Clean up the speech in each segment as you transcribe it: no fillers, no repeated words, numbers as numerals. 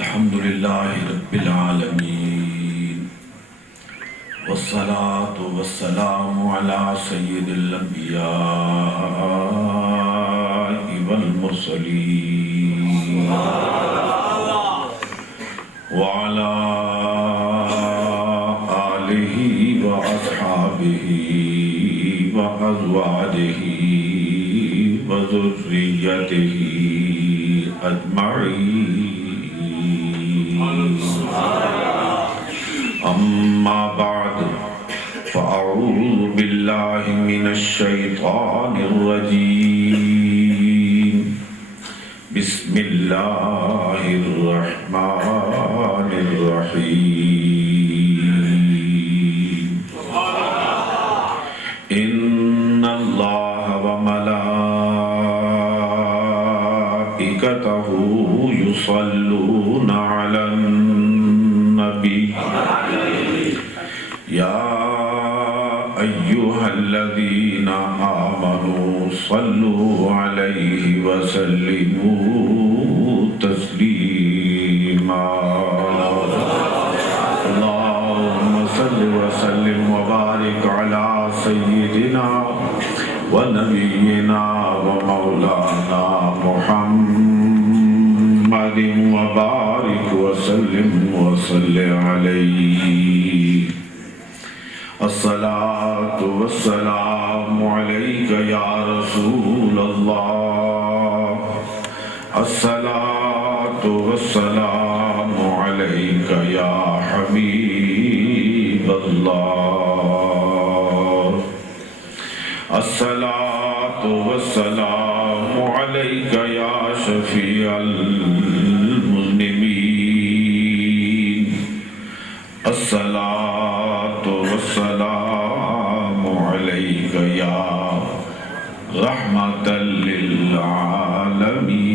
الحمدللہ رب العالمین والصلاة والسلام علی سید الانبیاء والمرسلین وعلی آلہ واصحابہ وازواجہ وذریتہ اجمعین اما بعد فاعوذ باللہ من الشیطان الرجیم بسم اللہ الرحمن الرحیم ان اللہ وملائکتہ يصلون على النبي يا أيها الذين آمنوا صلوا عليه وسلموا تسليما اللهم صل وسلم وبارك على سيدنا ونبينا ومولانا محمد وبارك وسلم وصل عليه الصلاة والسلام عليك يا رسول الله الصلاة والسلام عليك يا حبيب الله الصلاة والسلام عليك يا شفيع المذنبين الصلاة والسلام عليك يا رحمة للعالمين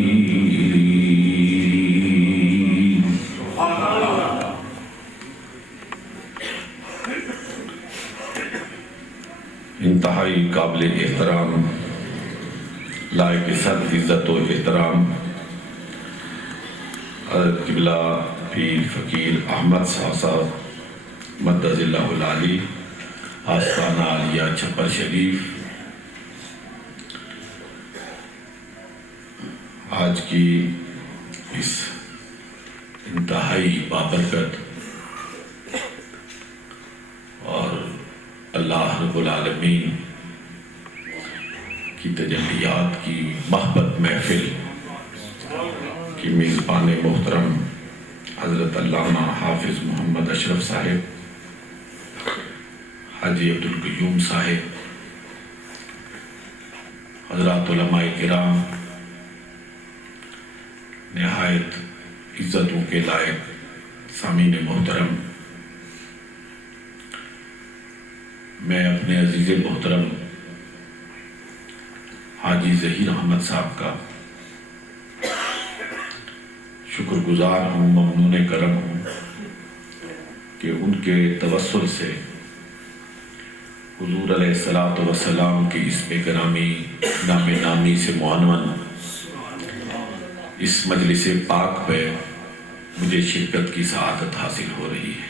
انتہائی قابل احترام لائق صد عزت و احترام حضرت قبلہ پیر فقیر احمد صاحب مدد اللہ العالی آستانہ عالیہ چھپر شریف، آج کی اس انتہائی بابرکت اور اللہ رب العالمین کی تجلیات کی محبت محفل کی میزبان محترم حضرت علامہ حافظ محمد اشرف صاحب، حاجی عبدالقیوم صاحب، حضرات علماء کرام، نہایت عزتوں کے لائق سامعین محترم، میں اپنے عزیز محترم حاجی ظہیر احمد صاحب کا شکر گزار ہوں، ممنون کرم ہوں کہ ان کے توسل سے حضور علیہ السلام کی اسم گرامی نام نامی سے معنون اس مجلس پاک پہ مجھے شرکت کی سعادت حاصل ہو رہی ہے۔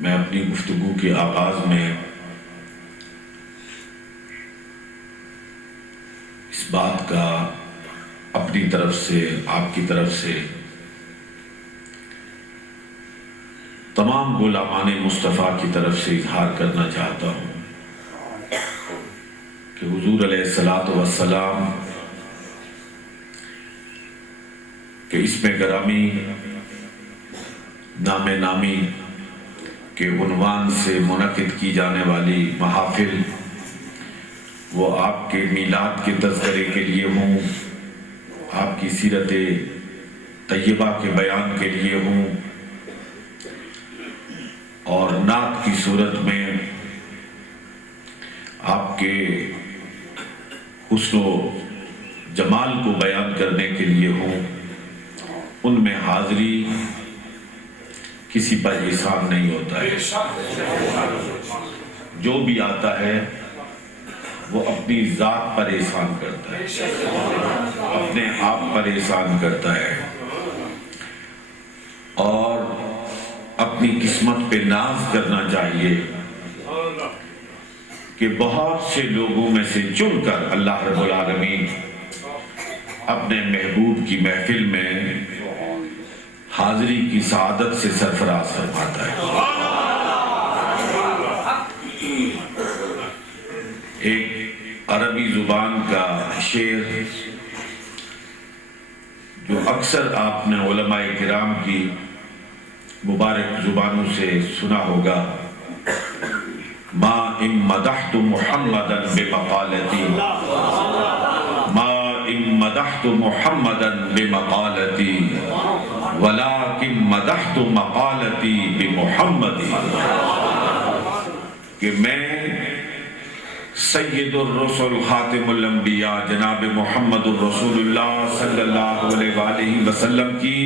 میں اپنی گفتگو کے آغاز میں اس بات کا اپنی طرف سے، آپ کی طرف سے، تمام غلامان مصطفیٰ کی طرف سے اظہار کرنا چاہتا ہوں کہ حضور علیہ السلام کہ اسم گرامی نام نامی کے عنوان سے منعقد کی جانے والی محافل وہ آپ کے میلاد کے تذکرے کے لیے ہوں، آپ کی سیرت طیبہ کے بیان کے لیے ہوں، اور نعت کی صورت میں آپ کے حسن و جمال کو بیان کرنے کے لیے ہوں، ان میں حاضری کسی پر احسان نہیں ہوتا ہے۔ جو بھی آتا ہے وہ اپنی ذات پر احسان کرتا ہے، اپنے آپ پر احسان کرتا ہے، اور اپنی قسمت پہ ناز کرنا چاہیے کہ بہت سے لوگوں میں سے چن کر اللہ رب العالمین اپنے محبوب کی محفل میں حاضری کی سعادت سے سرفراز فرماتا ہے۔ ایک عربی زبان کا شعر جو اکثر آپ نے علماء کرام کی مبارک زبانوں سے سنا ہوگا، ما ان مدحت محمدا بمقالتی، ما ان مدحت محمدا بمقالتی ولكن مدحت مقالتی بمحمد، کہ میں سید الرسل خاتم الانبیاء جناب محمد الرسول اللہ صلی اللہ علیہ وآلہ وسلم کی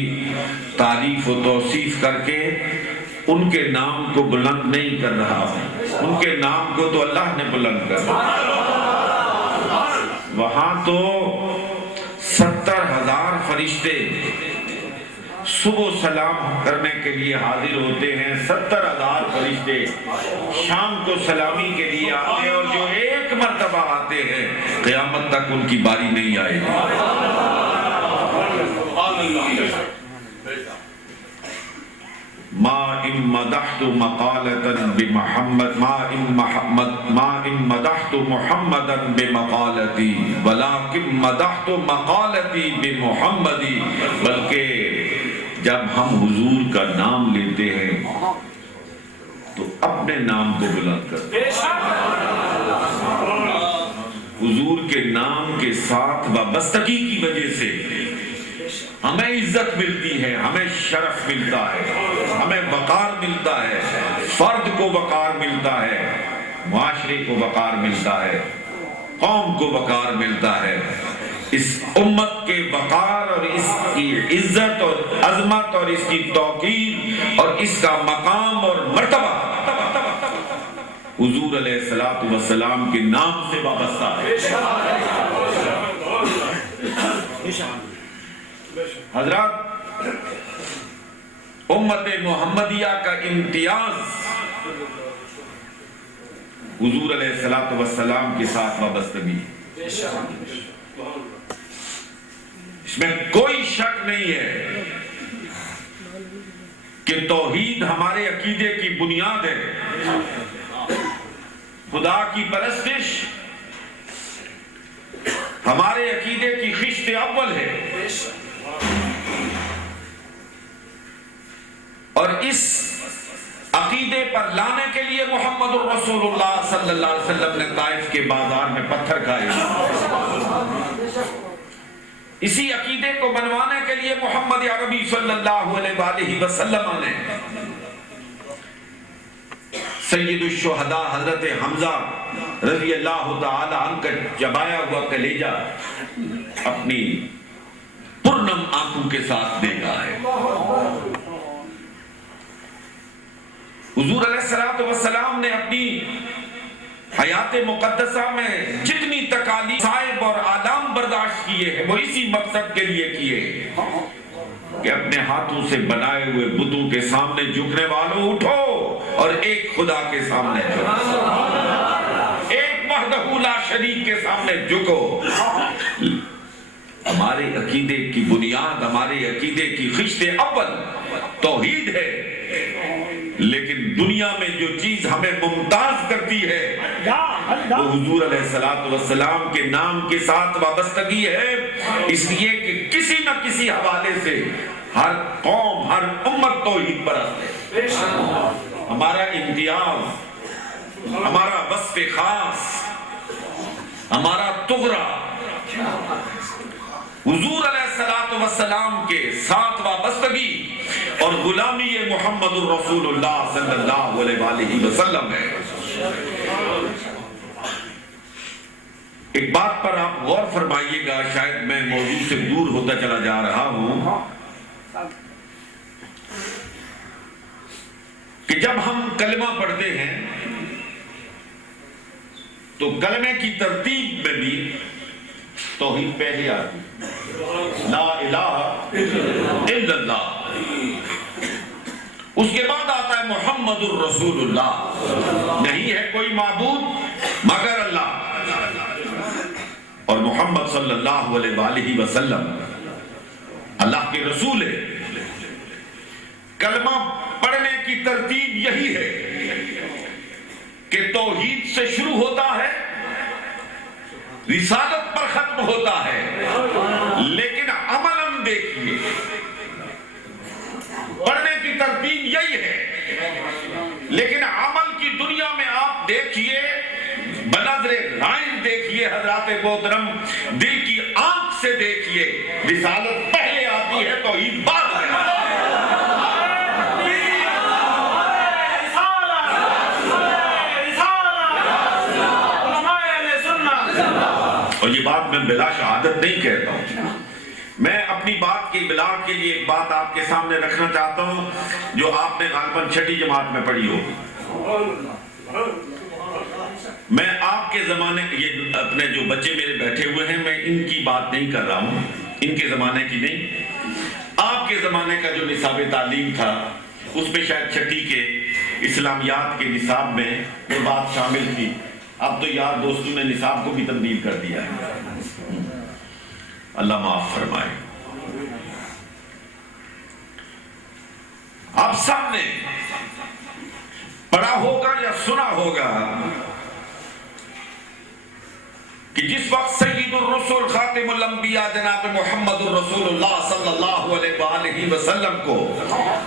تعریف و توصیف کر کے ان کے نام کو بلند نہیں کر رہا ہوں، ان کے نام کو تو اللہ نے بلند کر رہا۔ وہاں تو 70,000 فرشتے صبح سلام کرنے کے لیے حاضر ہوتے ہیں، 70,000 فرشتے شام کو سلامی کے لیے آتے ہیں، اور جو ایک مرتبہ آتے ہیں قیامت تک ان کی باری نہیں آئے گی۔ ما ان مدحت مقالتا بمحمد ما ان مدحت محمدا بمقالتی ولكن مدحت مقالتی بمحمدی، بلکہ جب ہم حضور کا نام لیتے ہیں تو اپنے نام کو بلند کرتے ہیں۔ حضور کے نام کے ساتھ وابستگی کی وجہ سے ہمیں عزت ملتی ہے، ہمیں شرف ملتا ہے، ہمیں وقار ملتا ہے، فرد کو وقار ملتا ہے، معاشرے کو وقار ملتا ہے، قوم کو وقار ملتا ہے۔ اس امت کے وقار اور اس کی عزت اور عظمت اور اس کی توقیر اور اس کا مقام اور مرتبہ حضور علیہ السلام کے نام سے وابستہ ہے۔ حضرات، امت محمدیہ کا امتیاز حضور علیہ السلام کے ساتھ وابستگی، اس میں کوئی شک نہیں ہے کہ توحید ہمارے عقیدے کی بنیاد ہے، خدا کی پرستش ہمارے عقیدے کی خشت اول ہے، اور اس عقیدے پر لانے کے لیے محمد الرسول اللہ صلی اللہ علیہ وسلم نے طائف کے بازار میں پتھر کھائے، اسی عقیدے کو بنوانے کے لیے محمد عربی صلی اللہ علیہ وآلہ وسلم نے سید الشہداء حضرت حمزہ رضی اللہ تعالی عنہ کا چبایا ہوا کلیجہ اپنی پرنم آنکھوں کے ساتھ دیکھا ہے۔ حضور علیہ السلام نے اپنی حیات مقدسہ میں جتنی تکالیف صائب اور آلام برداشت کیے ہیں وہ اسی مقصد کے لیے کیے کہ اپنے ہاتھوں سے بنائے ہوئے بتوں کے سامنے جھکنے والوں اٹھو اور ایک خدا کے سامنے جھکو، ایک وحدہ لا شریک کے سامنے جھکو۔ ہمارے عقیدے کی بنیاد، ہمارے عقیدے کی خشت اول توحید ہے، لیکن دنیا میں جو چیز ہمیں ممتاز کرتی ہے وہ حضور علیہ السلام کے نام کے ساتھ وابستگی ہے، اس لیے کہ کسی نہ کسی حوالے سے ہر قوم، ہر امت توحید پرست ہے۔ ہمارا امتیاز، ہمارا وصف خاص، ہمارا تغرا حضور علیہ السلام کے ساتھ وابستگی اور غلامی محمد الرسول اللہ صلی اللہ علیہ وآلہ وسلم ہے۔ ایک بات پر آپ غور فرمائیے گا، شاید میں موضوع سے دور ہوتا چلا جا رہا ہوں، کہ جب ہم کلمہ پڑھتے ہیں تو کلمے کی ترتیب میں بھی توحید پہلے آتی، لا الہ الا اللہ، اس کے بعد آتا ہے محمد الرسول اللہ، نہیں ہے کوئی معبود مگر اللہ، اور محمد صلی اللہ علیہ وآلہ وسلم اللہ کے رسول ہے۔ کلمہ پڑھنے کی ترتیب یہی ہے کہ توحید سے شروع ہوتا ہے، رسالت پر ختم ہوتا ہے، لیکن عملاً دیکھیے پڑھنے کی ترتیب یہی ہے، لیکن عمل کی دنیا میں آپ دیکھیے، بنظر عین دیکھیے حضرات محترم، دل کی آنکھ سے دیکھیے، رسالت پہلے آتی ہے توحید بعد میں۔ اور یہ بات میں بلا شہادت نہیں کہتا ہوں، میں اپنی بات کے ابلاغ کے لیے ایک بات آپ کے سامنے رکھنا چاہتا ہوں جو آپ نے غالباً چھٹی جماعت میں پڑھی ہو۔ میں آپ کے زمانے، یہ اپنے جو بچے میرے بیٹھے ہوئے ہیں، میں ان کی بات نہیں کر رہا ہوں، ان کے زمانے کی نہیں، آپ کے زمانے کا جو نصاب تعلیم تھا اس میں شاید چھٹی کے اسلامیات کے نصاب میں وہ بات شامل تھی۔ اب تو یار دوستوں نے نصاب کو بھی تبدیل کر دیا ہے، اللہ معاف فرمائے۔ آپ سب نے پڑھا ہوگا یا سنا ہوگا کہ جس وقت سید الرسول خاتم الانبیاء جناب محمد الرسول اللہ صلی اللہ علیہ وآلہ وسلم کو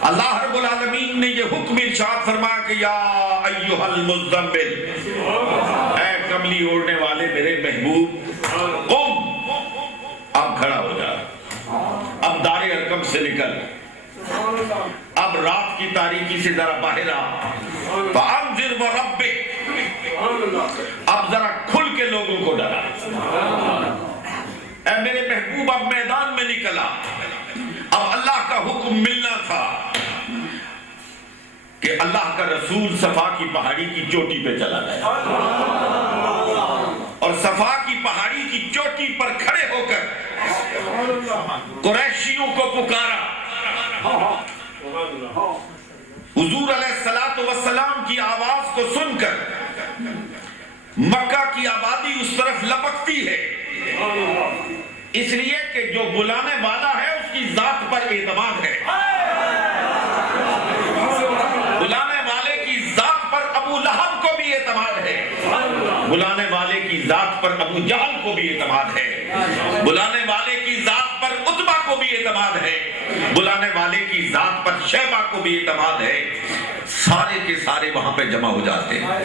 اللہ رب العالمین نے یہ حکم ارشاد فرمایا کہ یا ایھا المزمل، اے کملی اوڑھنے والے میرے محبوب، قم، اب کھڑا ہو جا، اب دار ارقم سے نکل، اب رات کی تاریکی سے ذرا باہر آ، فانذر وربک، اب ذرا کھل کے لوگوں کو ڈرا، اے میرے محبوب اب میدان میں نکلا۔ اب اللہ کا حکم ملنا تھا کہ اللہ کا رسول صفا کی پہاڑی کی چوٹی پہ چلا گیا، اور صفا کی پہاڑی کی چوٹی پر کھڑے ہو کر قریشیوں کو پکارا۔ حضور علیہ السلام کی آواز کو سن کر مکہ کی آبادی اس طرف لپکتی ہے، اس لیے کہ جو بلانے والا ہے اس کی ذات پر اعتماد ہے۔ بلانے والے کی ذات پر ابو لہب کو بھی اعتماد ہے، بلانے والے کی ذات پر ابو جہل کو بھی اعتماد ہے، بلانے والے کی ذات پر عتبہ کو بھی اعتماد ہے، بلانے والے کی ذات پر شیبہ کو بھی اعتماد ہے۔ سارے کے سارے وہاں پہ جمع ہو جاتے ہیں،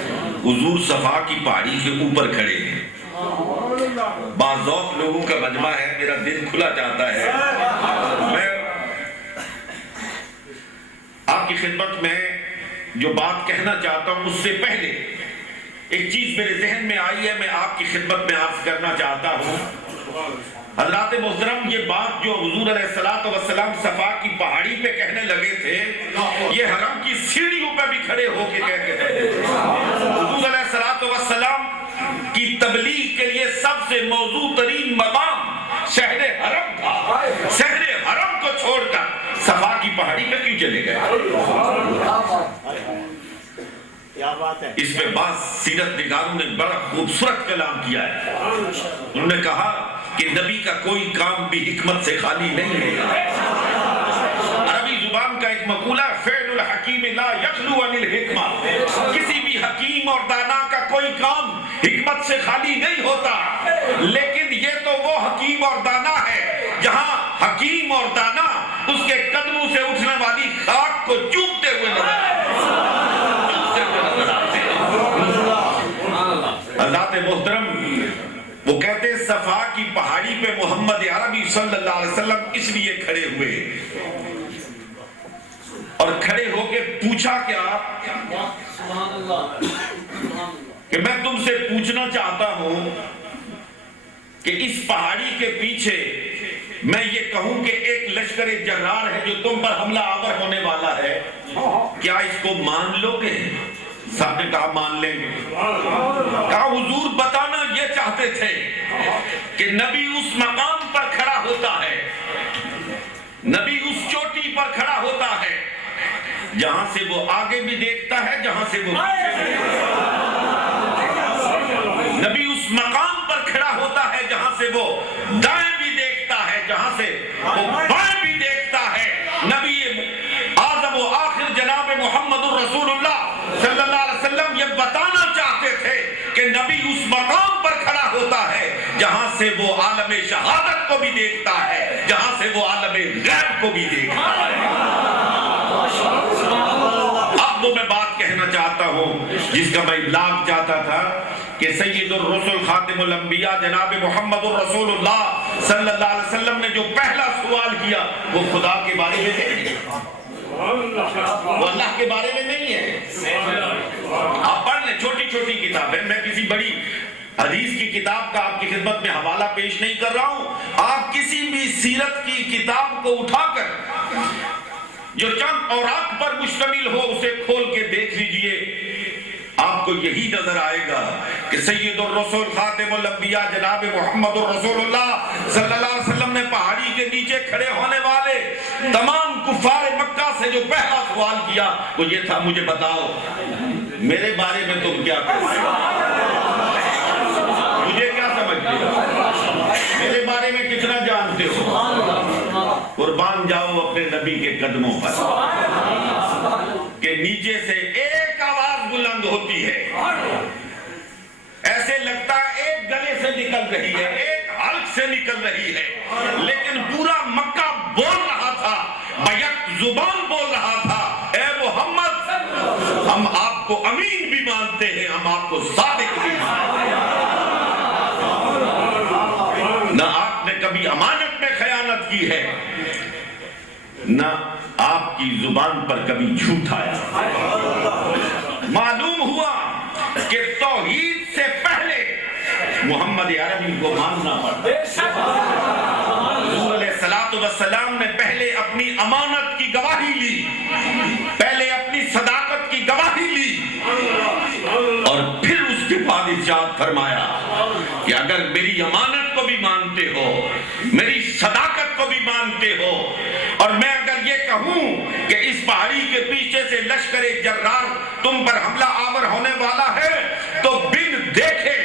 حضور صفا کی پہاڑی کے اوپر کھڑے ہیں، باذوق لوگوں کا مجمع ہے، میرا دل کھلا جاتا ہے۔ میں آپ کی خدمت میں جو بات کہنا چاہتا ہوں اس سے پہلے ایک چیز میرے ذہن میں آئی ہے، میں آپ کی خدمت میں عرض کرنا چاہتا ہوں۔ حضرات محترم، یہ بات جو حضور علیہ السلام صفا کی پہاڑی پہ کہنے لگے تھے، یہ حرم کی سیڑھیوں پہ بھی کھڑے ہو کے کہتے تھے۔ حضور علیہ السلام کی تبلیغ کے لیے سب سے موزوں ترین مقام شہر حرم تھا، شہر حرم کو چھوڑ کر صفا کی پہاڑی پہ کیوں چلے گئے؟ اس میں بعض سیرت نگاروں نے بڑا خوبصورت کلام کیا ہے، انہوں نے کہا کہ نبی کا کوئی کام بھی حکمت سے خالی نہیں ہے۔ عربی زبان کا ایک مقولہ فعل الحکیم لا یخلو عن الحکمہ، کسی بھی حکیم اور دانا کا کوئی کام حکمت سے خالی نہیں ہوتا، لیکن یہ تو وہ حکیم اور دانا ہے جہاں حکیم اور دانا اس کے قدموں سے اٹھنے والی خاک کو چومتے ہوئے نظر حضرات محترم، وہ کہتے ہیں صفا کی پہاڑی پہ محمد عربی صلی اللہ علیہ وسلم اس لیے کھڑے ہوئے اور کھڑے ہو کے پوچھا کیا کہ میں تم سے پوچھنا چاہتا ہوں کہ اس پہاڑی کے پیچھے میں یہ کہوں کہ ایک لشکر جرار ہے جو تم پر حملہ آور ہونے والا ہے، کیا اس کو مان لو گے؟ صاحب نے کہا مان لیں گے. کہا حضور بتانا یہ چاہتے تھے کہ نبی اس مقام پر کھڑا ہوتا ہے, نبی اس چوٹی پر کھڑا ہوتا ہے جہاں سے وہ آگے بھی دیکھتا ہے, جہاں سے وہ پیچھے بھی دیکھتا ہے. نبی اس مقام پر کھڑا ہوتا ہے جہاں سے وہ دائیں بھی دیکھتا ہے, جہاں سے وہ بائیں بھی دیکھتا ہے. نبی اعظم و آخر جناب محمد الرسول اللہ صلی اللہ علیہ وسلم یہ بتانا چاہتے تھے کہ نبی اس مقام پر کھڑا ہوتا ہے جہاں سے وہ عالم شہادت کو بھی دیکھتا ہے, جہاں سے وہ عالم غیب کو بھی دیکھتا ہے. اب وہ میں بات کہنا چاہتا ہوں جس کا میں ابلاغ چاہتا تھا کہ سید الرسل خاتم الانبیاء جناب محمد الرسول اللہ صلی اللہ علیہ وسلم نے جو پہلا سوال کیا وہ خدا کے بارے میں نہیں ہے, وہ اللہ کے بارے میں نہیں ہے. آپ پڑھ لیں چھوٹی چھوٹی کتابیں, میں کسی بڑی حدیث کی کتاب کا آپ کی خدمت میں حوالہ پیش نہیں کر رہا ہوں. آپ کسی بھی سیرت کی کتاب کو اٹھا کر جو چند اوراق پر مشتمل ہو اسے کھول کے دیکھ لیجئے, آپ کو یہی نظر آئے گا کہ سید الرسول خاتم الانبیاء جناب محمد الرسول اللہ صلی اللہ علیہ وسلم نے پہاڑی کے نیچے کھڑے ہونے والے تمام کفار مکہ سے جو پہلا سوال کیا وہ یہ تھا, مجھے بتاؤ میرے بارے میں تم کیا کہتے ہو, مجھے کیا سمجھتے ہو, میرے بارے میں کتنا جانتے ہو. قربان جاؤ اپنے نبی کے قدموں پر کہ نیچے سے ایک آواز بلند ہوتی ہے, ایسے لگتا ہے ایک گلے سے نکل رہی ہے, ایک حلق سے نکل رہی ہے, لیکن پورا مکہ بول رہا تھا, بیک زبان بول رہا تھا, اے محمد ہم آپ کو امین بھی مانتے ہیں, ہم آپ کو صادق بھی مانتے ہیں. نہ آپ نے کبھی امانت میں خیانت کی ہے, نہ آپ کی زبان پر کبھی جھوٹ آیا. معلوم ہوا کہ توحید سے پہلے محمد عربی کو ماننا پڑتا. حضور علیہ الصلوۃ والسلام نے پہلے اپنی امانت کی گواہی لی, پہلے اپنی صداقت کی گواہی لی, اور پھر اس کے بعد ارشاد فرمایا کہ اگر میری امانت کو بھی مانتے ہو, میری صداقت کو بھی مانتے ہو, اور میں اگر یہ کہوں کہ اس پہاڑی کے پیچھے سے لشکر جرار تم پر حملہ آور ہونے والا ہے, تو بن دیکھے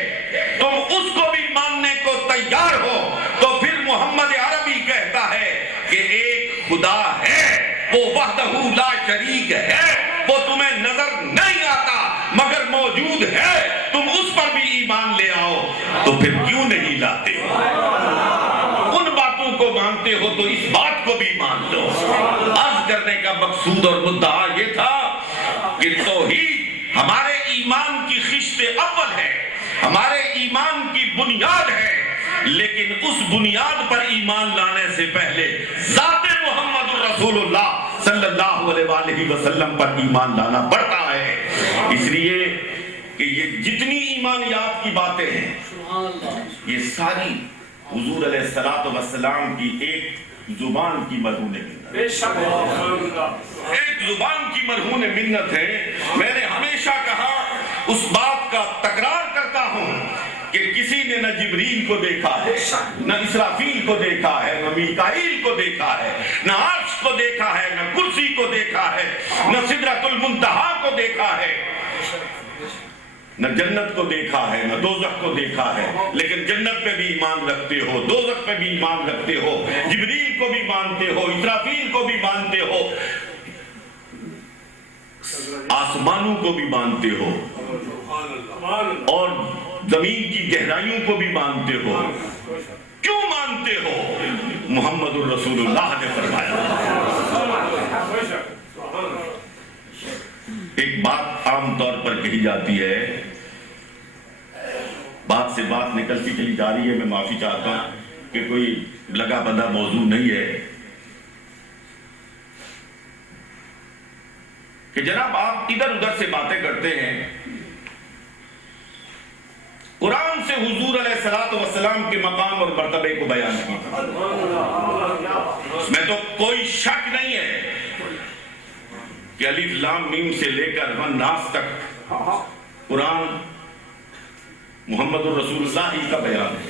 تم اس کو بھی ماننے کو تیار ہو, تو پھر محمد عربی کہتا ہے کہ ایک خدا ہے, وہ وحدہ لا شریک ہے, وہ تمہیں نظر نہیں آتا مگر موجود ہے, تم اس پر بھی ایمان لے آؤ. تو پھر کیوں نہیں لاتے؟ ان باتوں کو مانتے ہو تو اس بات کو بھی مان لو. عرض کرنے کا مقصود اور مدعا یہ تھا کہ توحید ہمارے ایمان کی خشت اول ہے, ہمارے ایمان کی بنیاد ہے, لیکن اس بنیاد پر ایمان لانے سے پہلے ذات محمد الرسول اللہ صلی اللہ علیہ وآلہ وسلم پر ایمان لانا پڑتا ہے. اس لیے کہ یہ جتنی ایمانیات کی باتیں ہیں یہ ساری حضور علیہ السلام کی ایک زبان کی مرہون منت, ایک زبان کی مرہون منت ہے. میں نے ہمیشہ کہا, اس بات کا تکرار کرتا ہوں کہ کسی نے نہ جبریل کو دیکھا ہے, نہ اسرافیل کو دیکھا ہے, نہ میکائیل کو دیکھا ہے, نہ عرش کو دیکھا ہے, نہ کرسی کو دیکھا ہے, نہ سدرۃ المنتہا کو دیکھا ہے, نہ جنت کو دیکھا ہے, نہ دوزخ کو دیکھا ہے, لیکن جنت پہ بھی ایمان رکھتے ہو, دوزخ پہ بھی ایمان رکھتے ہو, جبریل کو بھی مانتے ہو, اسرافیل کو بھی مانتے ہو, آسمانوں کو بھی مانتے ہو, اور زمین کی گہرائیوں کو بھی مانتے ہو. کیوں مانتے ہو؟ محمد الرسول اللہ نے فرمایا. ایک بات عام طور پر کہی جاتی ہے, بات سے بات نکلتی چلی جا رہی ہے, میں معافی چاہتا ہوں کہ کوئی لگا بندہ موضوع نہیں ہے, کہ جناب آپ ادھر ادھر سے باتیں کرتے ہیں, قرآن سے حضور علیہ السلام کے مقام اور مرتبے کو بیان کیا, اس میں تو کوئی شک نہیں ہے کہ الف لام میم سے لے کر والناس تک قرآن محمد الرسول اللہ ہی کا بیان ہے۔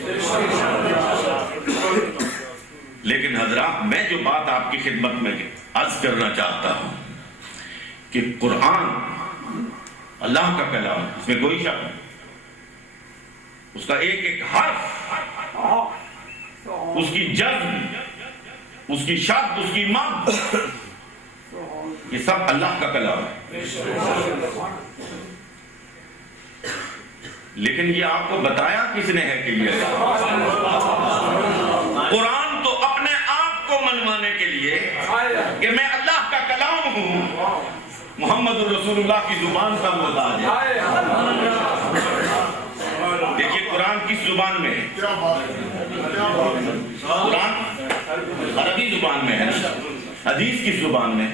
لیکن حضرات، میں جو بات آپ کی خدمت میں عرض کرنا چاہتا ہوں کہ قرآن اللہ کا کلام، اس میں کوئی شک نہیں، اس کا ایک ایک حرف، اس کی جذب، اس کی شد، اس کی مد، یہ سب اللہ کا کلام ہے۔ لیکن یہ آپ کو بتایا کس نے ہے کہ یہ قرآن تو اپنے آپ کو منوانے کے لیے کہ میں اللہ کا کلام ہوں، محمد الرسول اللہ کی زبان کا محتاج ہے۔ دیکھیے قرآن کس زبان میں ہے؟ قرآن عربی زبان میں ہے، حدیث کس زبان میں؟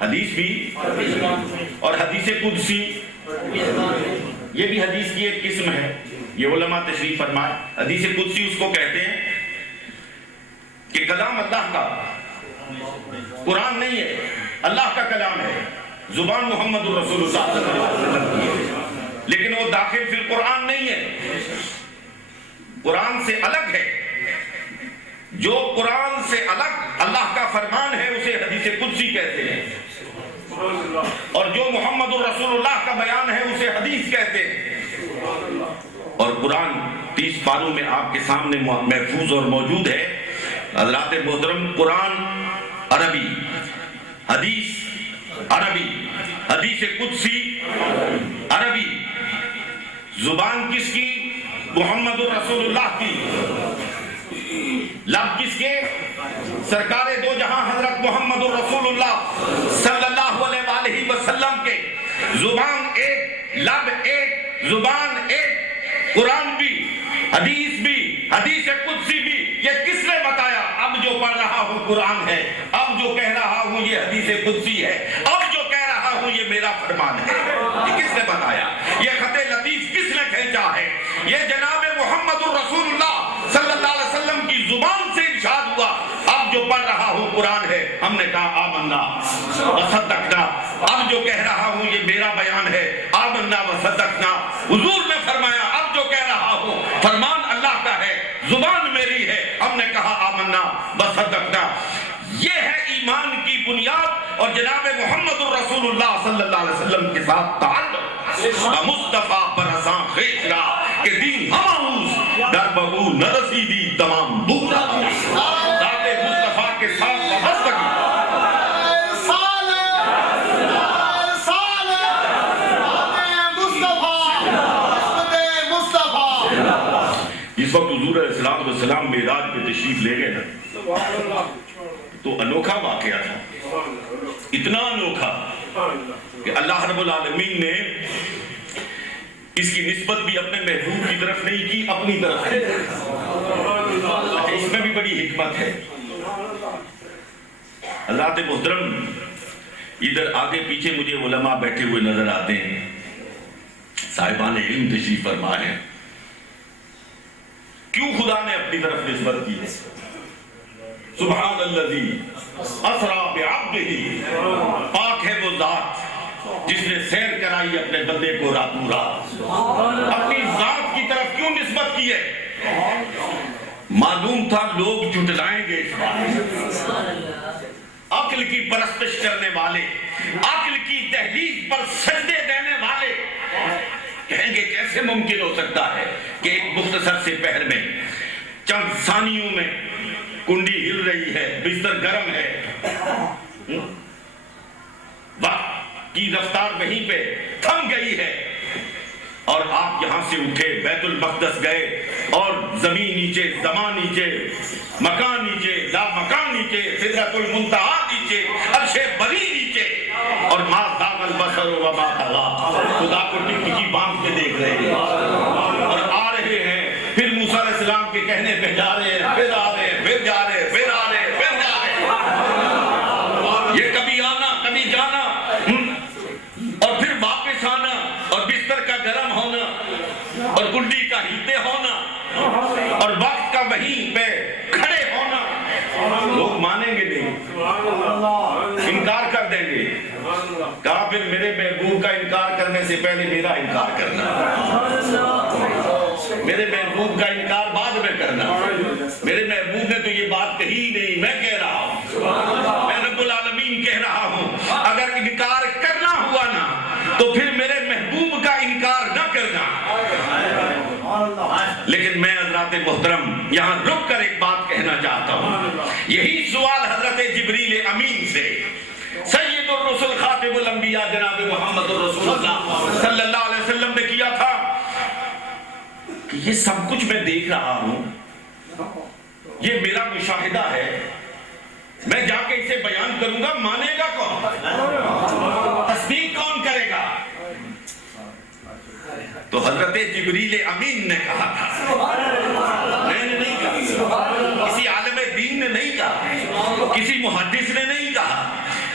حدیث بھی، اور حدیث قدسی یہ بھی حدیث کی ایک قسم ہے، یہ علماء تشریح فرمائے۔ حدیث قدسی اس کو کہتے ہیں کہ کلام اللہ کا، قرآن نہیں ہے، اللہ کا کلام ہے، زبان محمد الرسول اللہ صلی اللہ علیہ وسلم کی ہے، لیکن وہ داخل فی القرآن نہیں ہے، قرآن سے الگ ہے۔ جو قرآن سے الگ اللہ کا فرمان ہے اسے حدیث قدسی کہتے ہیں، اور جو محمد الرسول اللہ کا بیان ہے اسے حدیث کہتے ہیں۔ اور قرآن 30 پاروں میں آپ کے سامنے محفوظ اور موجود ہے۔ حضرات محترم، قرآن عربی، حدیث عربی، حدیث قدسی عربی، زبان کس کی؟ محمد الرسول اللہ کی، لب کس کے؟ سرکار دو جہاں حضرت محمد الرسول اللہ صلی اللہ علیہ وآلہ وسلم کے، زبان ایک، لب ایک، زبان ایک، قرآن بھی، حدیث بھی، حدیث قدسی بھی۔ یہ کس نے بتایا؟ اب جو پڑھ رہا ہوں قرآن ہے، اب جو کہہ رہا ہوں یہ حدیث قدسی ہے، اب جو کہہ رہا ہوں یہ میرا فرمان ہے۔ یہ کس نے بتایا؟ یہ خط لطیف کس نے کھینچا ہے؟ یہ جناب محمد الرسول اللہ صلی اللہ علیہ وسلم کی زبان سے ارشاد ہوا۔ اب جو پڑھ رہا ہوں قرآن ہے، ہم نے کہا آمنا وصدقنا۔ اب جو کہہ رہا ہوں یہ میرا بیان ہے، آمنا وصدقنا۔ حضور نے فرمایا اب جو کہہ رہا ہوں فرمان اللہ کا ہے، زبان میری ہے، ہم نے کہا آمنا وصدقنا۔ یہ ہے ایمان کی بنیاد اور جناب محمد الرسول اللہ صلی اللہ علیہ وسلم کے ساتھ تعلق۔ مصطفیٰ برساں خیچرا کہ دین ہماؤس در بہو نرسیدی تمام بورا ذات مصطفیٰ کے ساتھ وابستگی۔ اس وقت حضور علیہ السلام معراج پہ تشریف لے گئے نا، تو انوکھا واقعہ تھا، اتنا انوکھا کہ اللہ رب العالمین نے اس کی نسبت بھی اپنے محبوب کی طرف نہیں کی، اپنی طرف کی۔ اچھا، اس میں بھی بڑی حکمت ہے۔ حضرات محترم، ادھر آگے پیچھے مجھے علماء بیٹھے ہوئے نظر آتے ہیں، صاحبان علم تشریف فرما ہے۔ کیوں خدا نے اپنی طرف نسبت کی ہے؟ سبحان الذی اسرا بعبدہ، پاک ہے وہ ذات جس نے سیر کرائی اپنے بندے کو راتوں رات۔ اپنی ذات کی طرف کیوں نسبت کی ہے؟ معلوم تھا لوگ جھٹلائیں گے اس بات۔ عقل کی پرستش کرنے والے، عقل کی دہلیز پر سجدے دینے والے کہیں گے کیسے ممکن ہو سکتا ہے کہ ایک مختصر سے پہر میں، چند ثانیوں میں کنڈی ہل رہی ہے، بستر گرم ہے، وقت کی رفتار وہیں پہ تھم گئی ہے، اور آپ یہاں سے اٹھے بیت المقدس گئے، اور زمین نیچے، زمان نیچے، مکان نیچے، لا مکان نیچے، سدرۃ المنتہا نیچے، عرش بری نیچے، اور ما زاغ البصر وما طغى، خدا کو ٹکٹکی باندھ کے دیکھ رہے ہیں اور آ رہے ہیں، پھر موسیٰ علیہ السلام کے کہنے پہ جا رہے ہیں، پھر آ رہے ہیں، پھر جا رہے ہیں، پھر آ رہے ہیں، پھر جا رہے ہیں، یہ کبھی آنا کبھی جانا، اور پھر واپس آنا، اور بستر کا گرم ہونا، اور گنڈی کا ہلتے ہونا، اور وقت کا وہیں پہ کھڑے ہونا۔ لوگ مانیں گے نہیں، انکار کر دیں گے. کہا پھر میرے محبوب کا انکار کرنے سے پہلے میرا انکار کرنا, میرے محبوب کا انکار بعد میں کرنا. میرے محبوب نے تو یہ بات کہی نہیں, میں کہہ رہا ہوں, میں رب العالمین کہہ رہا ہوں. اگر انکار کرنا ہوا نا تو پھر میرے محبوب کا انکار نہ کرنا. لیکن میں حضرات محترم یہاں رک کر ایک بات کہنا چاہتا ہوں. یہی سوال حضرت جبریل امین سے سید الرسل خاتم الانبیاء جناب محمد رسول اللہ صلی اللہ علیہ وسلم نے کیا تھا کہ یہ سب کچھ میں دیکھ رہا ہوں, یہ میرا مشاہدہ ہے, میں جا کے اسے بیان کروں گا, مانے گا کون, تصدیق کون کرے گا؟ تو حضرت جبریل امین نے کہا تھا, میں نے نہیں کہا, کسی عالم دین نے نہیں کہا, کسی محدث نے نہیں کہا,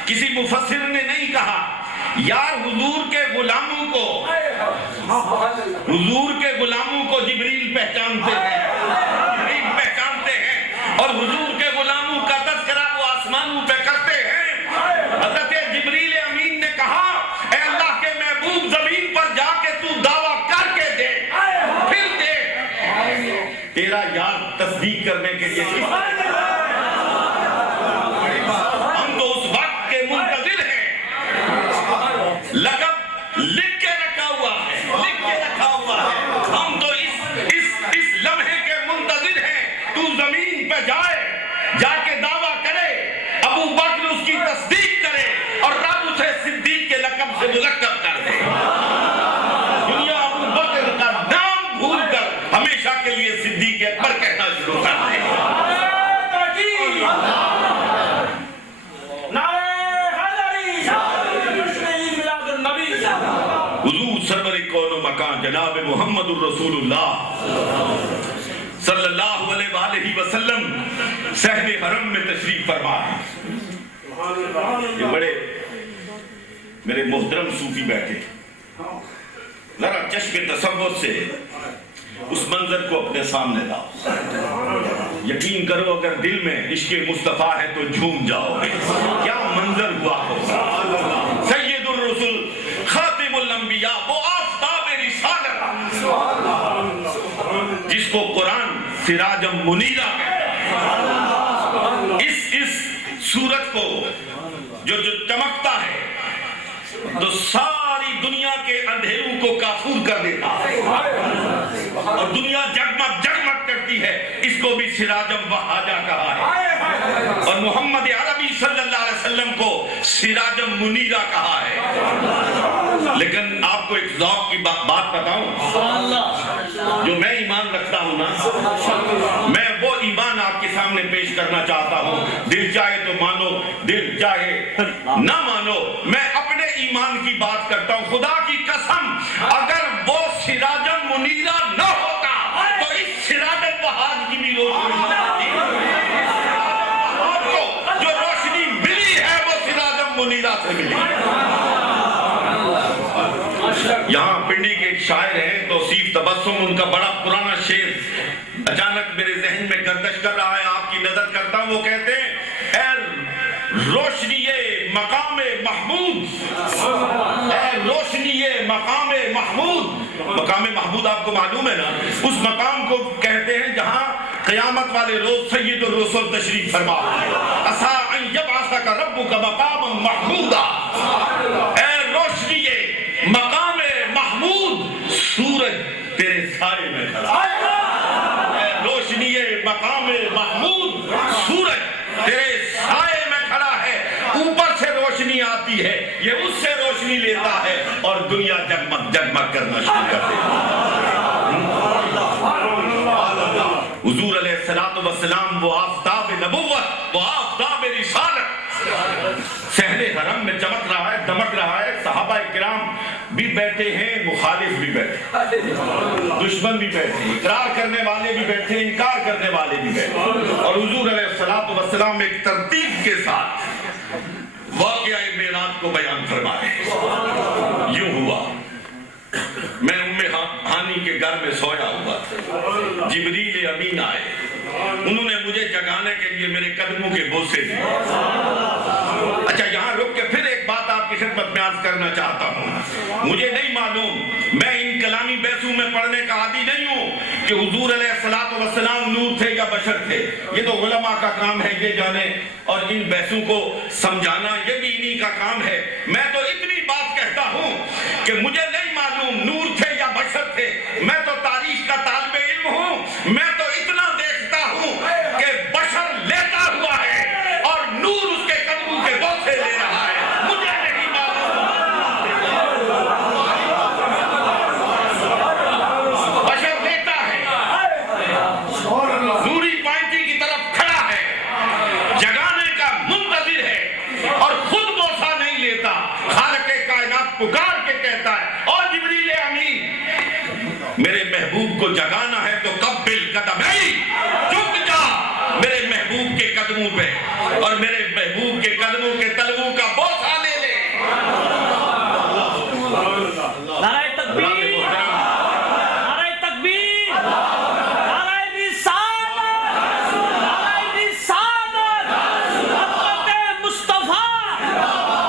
کسی مفسر نے نہیں کہا. یار حضور کے غلاموں کو, حضور کے غلاموں کو جبریل پہچانتے ہیں, جبریل پہچانتے ہیں, اور حضور کے غلاموں کا تذکرہ وہ آسمانوں پہ کرتے ہیں. حضرت جبریل امین نے کہا اے اللہ کے محبوب زمین پر جا کے تو دعویٰ کر کے دے, پھر دے تیرا یار تصدیق کرنے کے لیے. ہم تو اس وقت کے منتظر ہیں, لقب لکھ کے رکھا ہوا ہے, لکھ کے رکھا ہوا ہے. ہم تو اس لمحے کے منتظر ہیں تو زمین پہ جائے, جا کے دعویٰ کرے, ابو بکر اس کی تصدیق کرے اور رب اسے صدیق کے لقب سے ملقب کر دے. دنیا ابو بکر کا نام بھول کر ہمیشہ کے لیے صدیق اکبر کہنا شروع کر دے. حضور سرور کون و مکان جناب محمد الرسول اللہ صلی اللہ علیہ وآلہ وسلم صحن حرم میں تشریف فرما ہے. یہ بڑے میرے محترم صوفی بیٹھے, ذرا چشم تصور سے اس منظر کو اپنے سامنے لاؤ. یقین کرو اگر دل میں عشق مصطفیٰ ہے تو جھوم جاؤ گے. کیا منظر ہوا ہوگا. سید الرسل خاتم الانبیاء, وہ آفتاب رسالت جس کو قرآن سراجم منیرہ کہتا ہے, اس سورج کو جو چمکتا ہے تو ساری دنیا کے اندھیروں کو کافور کر دیتا ہے اور دنیا جگمگ جگمگ کرتی ہے. اس کو بھی سراجم وہاجا کہا ہے, اور محمد عربی صلی اللہ علیہ وسلم کو سراجم منیرہ کہا ہے. لیکن آپ کو ایک ذوق کی بات بتاؤں, جو میں ایمان رکھتا ہوں نا, میں وہ ایمان آپ کے سامنے پیش کرنا چاہتا ہوں. دل چاہے تو مانو, دل چاہے نہ مانو, میں اپنے ایمان کی بات کرتا ہوں. خدا کی قسم اگر وہ سراجم منیرہ نہ ہوتا تو اس سراجم بہاج کی بھی روشنی نہ ہوتی. آپ کو جو روشنی ملی ہے وہ سراجم منیرہ سے ملی. یہاں پنڈی کے ایک شاعر ہیں توصیف تبسم, ان کا بڑا پرانا شعر اچانک میرے ذہن میں گردش کر رہا ہے, آپ کی نظر کرتا ہوں. وہ کہتے ہیں اے روشنی مقام محمود, اے روشنی مقام محمود. مقام محمود آپ کو معلوم ہے نا, اس مقام کو کہتے ہیں جہاں قیامت والے روز سید الرسل تشریف فرما. عسیٰ ان یبعثک ربک مقاما محمودا. اے روشنی مقام محمود, سورج تیرے سائے میں کھڑا ہے. اے روشنی مقام محمود, سورج تیرے سائے میں کھڑا ہے. اوپر سے روشنی آتی ہے, یہ اس سے روشنی لیتا ہے اور دنیا جگمگ جگمگ کرنا شروع کر دیتی ہے. حضور علیہ السلام وہ آفتاب نبوت, وہ آفتاب رسالت صحن حرم میں چمک رہا ہے, دمک رہا ہے. صحابہ کرام بھی بیٹھے ہیں, مخالف بھی بیٹھے, دشمن بھی بیٹھے, اقرار کرنے والے بھی بیٹھے, انکار کرنے والے بھی بیٹھے. اور حضور علیہ السلام ایک ترتیب کے ساتھ واقعہ معراج کو بیان فرمائے. یوں ہوا, میں ام ہانی کے گھر میں سویا ہوا تھا. جبریل امین آئے, انہوں نے مجھے جگانے کے لیے میرے قدموں کے بوسے دیے. اچھا یہاں رک کے پھر ایک بات آپ کی خدمت میں عرض کرنا چاہتا ہوں. مجھے نہیں معلوم, میں ان کلامی بحثوں میں پڑھنے کا عادی نہیں ہوں کہ حضور علیہ السلام نور تھے یا بشر تھے. یہ تو علماء کا کام ہے یہ جانے, اور ان بحثوں کو سمجھانا یہ بھی انہی کا کام ہے. میں تو اتنی بات کہتا ہوں کہ مجھے نہیں معلوم نور تھے یا بشر تھے. میں تو تاریخ کا طالب علم ہوں. میں تو اتنا دیکھتا ہوں کہ بشر لیتا ہوا ہے اور نور اس کے قدموں کے بوسے لے رہا ہے. مجھے نہیں معلوم بشر لیتا ہے, نوری پوائنٹی کی طرف کھڑا ہے, جگانے کا منتظر ہے اور خود بوسہ نہیں لیتا. خالق کائنات پکار کے کہتا ہے, اور جبریل امین میرے محبوب کو جگانا ہے تو قبل قدمئی, جھک جا میرے محبوب کے قدموں پہ اور میرے محبوب کے قدموں کے تلووں کا بوسہ لے لے. نعرہ تکبیر, نعرہ تکبیر, نعرہ رسالت, نعرہ رسالت, امت مصطفیٰ,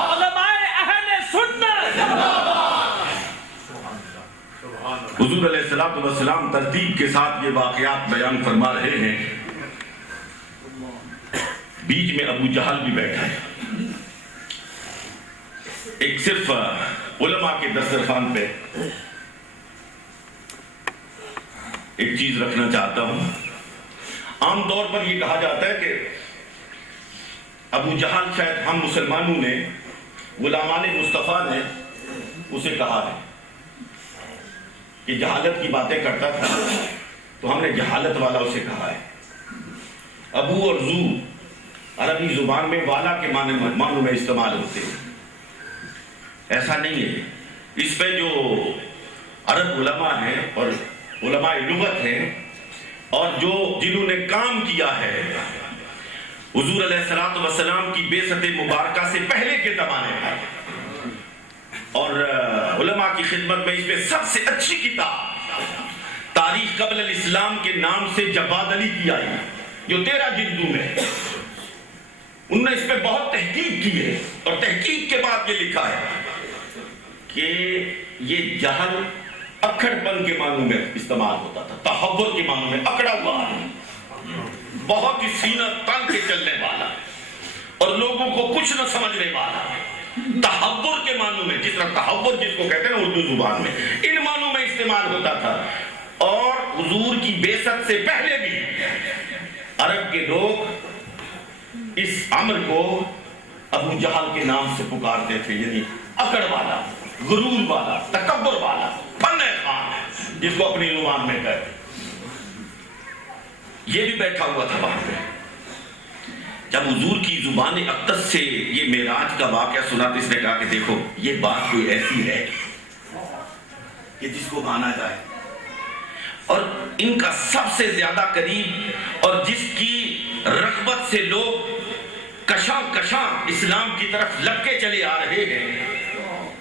علماء اہل سنت. حضور علیہ السلام ترتیب کے ساتھ یہ واقعات بیان فرما رہے ہیں. بیچ میں ابو جہل بھی بیٹھا ہے. ایک صرف علماء کے دسترخوان پہ ایک چیز رکھنا چاہتا ہوں. عام طور پر یہ کہا جاتا ہے کہ ابو جہل شاید ہم مسلمانوں نے, غلامان مصطفیٰ نے اسے کہا ہے کہ جہالت کی باتیں کرتا تھا تو ہم نے جہالت والا اسے کہا ہے. ابو اور زو عربی زبان میں والا کے معنوں میں استعمال ہوتے ہیں. ایسا نہیں ہے. اس پہ جو عرب علماء ہیں اور علماء لغت ہیں اور جو جنہوں نے کام کیا ہے حضور علیہ السلام کی بعثت مبارکہ سے پہلے کے زمانے میں, اور علماء کی خدمت میں اس پہ سب سے اچھی کتاب تاریخ قبل الاسلام کے نام سے جواد علی کی آئی جو 13 جلدوں میں ہے. انہوں نے اس پہ بہت تحقیق کی ہے اور تحقیق کے بعد یہ لکھا ہے کہ یہ جہل اکڑ پن کے معنوں میں استعمال ہوتا تھا, تحور کے معنوں میں اکڑا ہوا, بہت ہی سینہ تن کے چلنے والا اور لوگوں کو کچھ نہ سمجھنے والا. تحور کے معنوں میں, جس طرح تحور جس کو کہتے ہیں نا اردو زبان میں, ان معنوں میں استعمال ہوتا تھا. اور حضور کی بعثت سے پہلے بھی عرب کے لوگ اس عمر کو ابو جہل کے نام سے پکارتے تھے, یعنی اکڑ والا, غرور والا, تکبر والا, فن خان جس کو اپنی زبان میں کہتے. یہ بھی بیٹھا ہوا تھا وہاں پہ. جب حضور کی زبان اقدس سے یہ معراج کا واقعہ سنا تو اس نے کہا کہ دیکھو یہ بات کوئی ایسی ہے کہ جس کو مانا جائے, اور ان کا سب سے زیادہ قریب اور جس کی رغبت سے لوگ کشاں کشاں اسلام کی طرف لپکے چلے آ رہے ہیں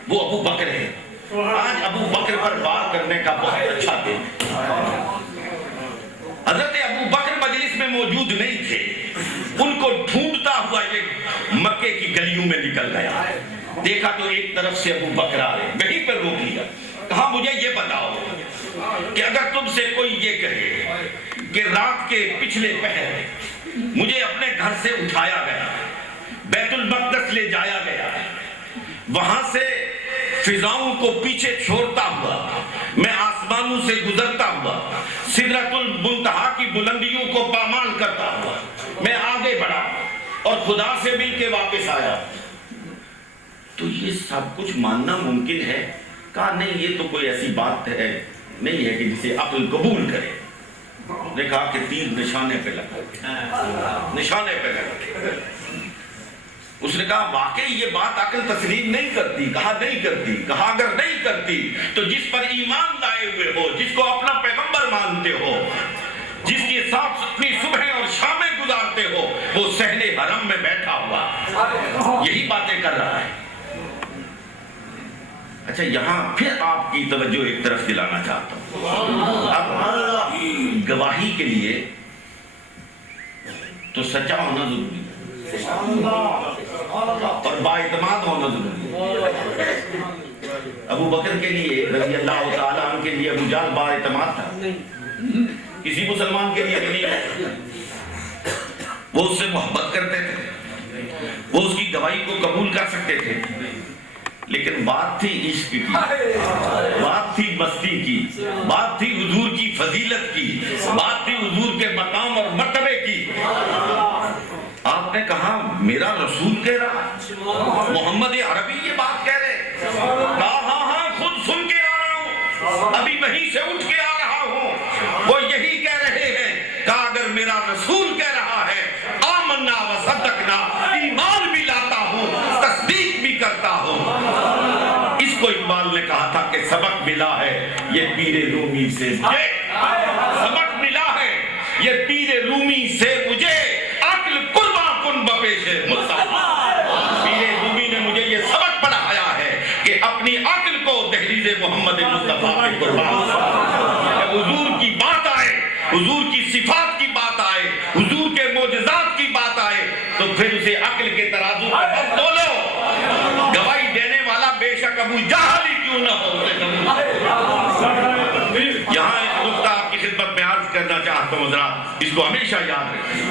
وہ ابو بکر ہے. آج ابو بکر پر بات کرنے کا بہت اچھا دن. حضرت ابو بکر مجلس میں موجود نہیں تھے, ان کو ڈھونڈتا ہوا یہ مکے کی گلیوں میں نکل گیا. دیکھا تو ایک طرف سے ابو بکر آ رہے, وہیں پر روک لیا, کہا مجھے یہ بتاؤ کہ اگر تم سے کوئی یہ کہے کہ رات کے پچھلے پہر مجھے اپنے گھر سے اٹھایا گیا, بیت المقدس لے جایا گیا, وہاں سے فضاؤں کو پیچھے چھوڑتا ہوا میں آسمانوں سے گزرتا ہوا سدرۃ المنتہا کی بلندیوں کو پامال کرتا ہوا میں آگے بڑھا اور خدا سے مل کے واپس آیا, تو یہ سب کچھ ماننا ممکن ہے؟ کہا نہیں, یہ تو کوئی ایسی بات ہے نہیں ہے کہ جسے عقل قبول کرے. نے کہا کہ تیر نشانے پہ لگا, نشانے پہ لگا. اس نے کہا واقعی یہ بات عقل تسلیم نہیں کرتی. کہا نہیں کرتی. کہا اگر نہیں کرتی تو جس پر ایمان لائے ہوئے ہو, جس کو اپنا پیغمبر مانتے ہو, جس کے ساتھ اپنی صبح اور شامیں گزارتے ہو, وہ صحن حرم میں بیٹھا ہوا یہی باتیں کر رہا ہے. اچھا یہاں پھر آپ کی توجہ ایک طرف دلانا چاہتا ہوں. اب گواہی کے لیے تو سچا ہونا ضروری ہے اور بااعتماد ہونا ضروری ہے. ابو بکر کے لیے رضی اللہ تعالیٰ عنہ کے لیے ابو جہل بااعتماد تھا, کسی مسلمان کے لیے بھی نہیں. وہ اس سے محبت کرتے تھے, وہ اس کی گواہی کو قبول کر سکتے تھے, لیکن بات تھی عشق کی, بات تھی مستی کی, بات تھی حضور کی فضیلت کی, بات تھی حضور کے مقام اور مرتبے کی. آپ نے کہا میرا رسول کہہ رہا, محمد عربی یہ بات کہہ رہے. کہا ہاں ہاں خود سن کے آ رہا ہوں, ابھی وہیں سے اٹھ کے آ رہا ہوں, وہ یہی کہہ رہے ہیں. کہا اگر میرا رسول کہہ رہا ہے آمنا و صدقنا, ایمان بھی لاتا ہوں تصدیق بھی کرتا ہوں. اس کو اقبال نے کہا تھا کہ سبق ملا ہے یہ پیر رومی سے مجھے, سبق ملا ہے یہ پیر رومی سے مجھے, عقل قربان کن بپیش مصطفیٰ. پیر رومی نے مجھے یہ سبق پڑھایا ہے کہ اپنی عقل کو دہلیز محمد مصطفیٰ کے قربان. حضور کی بات آئے, حضور کی صفات کی بات آئے, حضور کے معجزات کی بات آئے, تو پھر اسے عقل کے ترازو پر مت تولو. گواہی دینے والا بے شک ابو جہل ہی کیوں نہ ہو, اسے یہاں ایک نقطہ آپ کی خدمت میں عرض کرنا چاہتا ہوں, ذرا اس کو ہمیشہ یاد رکھیں.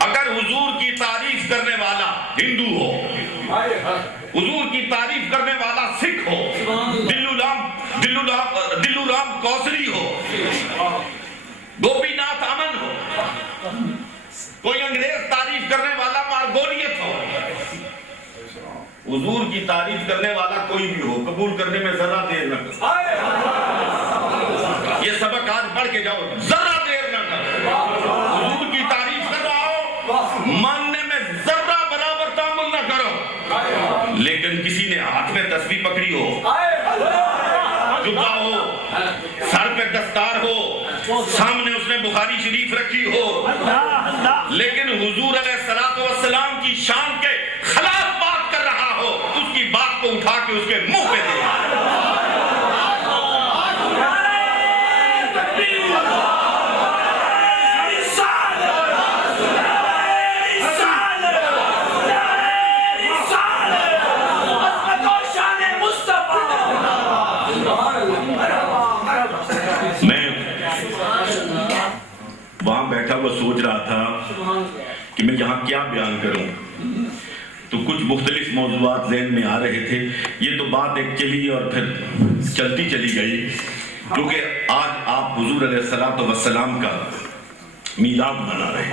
اگر حضور کی تعریف کرنے والا ہندو ہو, حضور کی تعریف کرنے والا سکھ ہو, دلو رام کوسری ہو, گوپی ناتھ امن ہو, کوئی انگریز تعریف کرنے والا مارگولیت ہو, حضور کی تعریف کرنے والا کوئی بھی ہو, قبول کرنے میں ذرا دیر نہ کرو. یہ سبق آج پڑھ کے جاؤ, ذرا دیر نہ کرو. حضور کی تعریف کر رہا ہو, ماننے میں ذرا برابر تعامل نہ کرو. لیکن کسی نے ہاتھ میں تسبیح پکڑی ہو, جبہ ہو, سر پہ دستار ہو, سامنے اس نے بخاری شریف رکھی ہو, لیکن حضور علیہ السلام کی شان کے خلاف بات کر رہا ہو, اس کی بات کو اٹھا کے اس کے منہ پہ دے. وہاں بیٹھا وہ سوچ رہا تھا کہ میں یہاں کیا بیان کروں, تو کچھ مختلف موضوعات ذہن میں آ رہے تھے. یہ تو بات ایک چلی اور پھر چلتی چلی گئی, کیونکہ آج آپ حضور علیہ السلام کا میلاد منا رہے ہیں,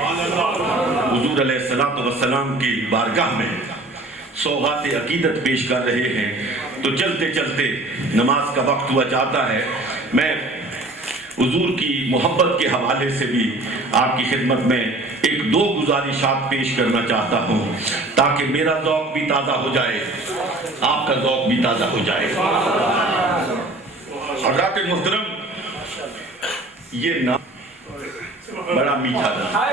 حضور علیہ السلام کی بارگاہ میں سوغات عقیدت پیش کر رہے ہیں. تو چلتے چلتے نماز کا وقت ہوا جاتا ہے. میں حضور کی محبت کے حوالے سے بھی آپ کی خدمت میں ایک دو گزارشات پیش کرنا چاہتا ہوں, تاکہ میرا ذوق بھی تازہ ہو جائے, آپ کا ذوق بھی تازہ ہو جائے. حضرات محترم, یہ نام بڑا میٹھا تھا.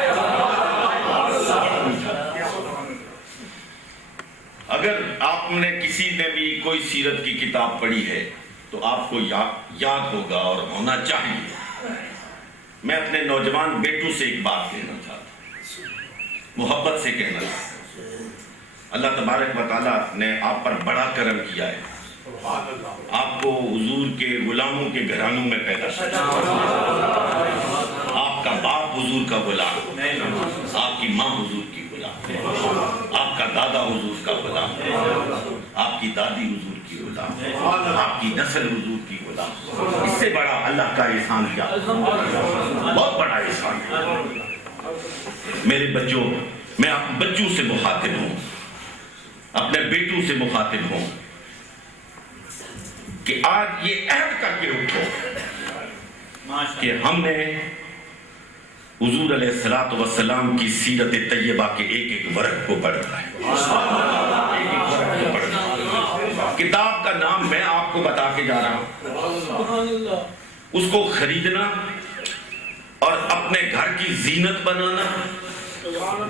اگر آپ نے کسی نے بھی کوئی سیرت کی کتاب پڑھی ہے تو آپ کو یاد ہوگا اور ہونا چاہیے. میں اپنے نوجوان بیٹوں سے ایک بات کہنا چاہتا ہوں, محبت سے کہنا چاہتا ہوں. اللہ تبارک و تعالیٰ نے آپ پر بڑا کرم کیا ہے, آپ کو حضور کے غلاموں کے گھرانوں میں پیدا کیا. آپ کا باپ حضور کا غلام, آپ کی ماں حضور کی غلام, آپ کا دادا حضور کا غلام, آپ کی دادی حضور کی غلام, آپ کی نسل حضور کی غلام. اس سے بڑا اللہ کا احسان کیا, بہت بڑا احسان ہے. میرے بچوں, میں بچوں سے مخاطب ہوں, اپنے بیٹوں سے مخاطب ہوں کہ آج یہ عہد کر کے اٹھو کہ ہم نے حضور علیہ السلام کی سیرت طیبہ کے ایک ایک ورق کو پڑھنا ہے. کتاب کا نام میں آپ کو بتا کے جا رہا ہوں, اس کو خریدنا اور اپنے گھر کی زینت بنانا,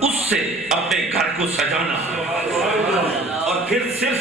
اس سے اپنے گھر کو سجانا, اور پھر صرف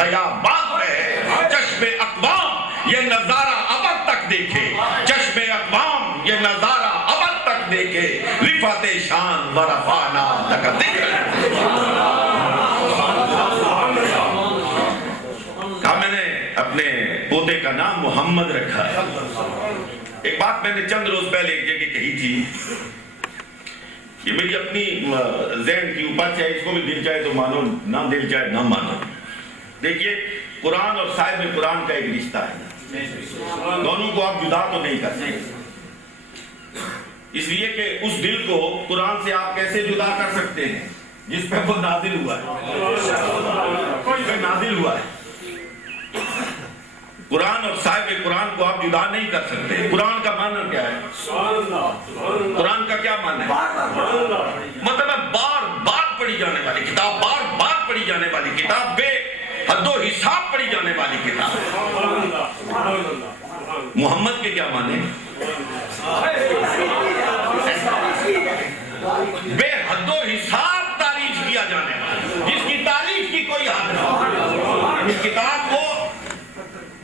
بیابان میں چشم اقوام یہ نظارہ ابد تک دیکھے، چشم اقوام یہ نظارہ ابد تک دیکھے، رفعت شان و رفعنا لک ذکرک۔ کہا میں نے اپنے پوتے کا نام محمد رکھا ہے۔ ایک بات میں نے چند روز پہلے ایک جگہ کہی تھی، یہ میری اپنی ذہن کی اوپر چاہے اس کو بھی دل چاہے تو مانو، نہ دل چاہے نہ مانو۔ دیکھیے قرآن اور صاحب قرآن کا ایک رشتہ ہے، دونوں کو آپ جدا تو نہیں کر سکتے، اس لیے کہ اس دل کو قرآن سے آپ کیسے جدا کر سکتے ہیں جس پہ وہ نازل ہوا ہے، نازل ہوا ہے۔ قرآن اور صاحب قرآن کو آپ جدا نہیں کر سکتے۔ قرآن کا معنی کیا ہے؟ قرآن کا کیا معنی ہے؟ مطلب ہے بار بار پڑھی جانے والی کتاب، بار بار پڑھی جانے والی کتاب، بے حد و حساب پڑھی جانے والی کتاب۔ محمد کے کیا معنی؟ بے حد و حساب تعریف کیا جانے والا، جس کی تعریف کی کوئی حد نہ ہو، اس کتاب کو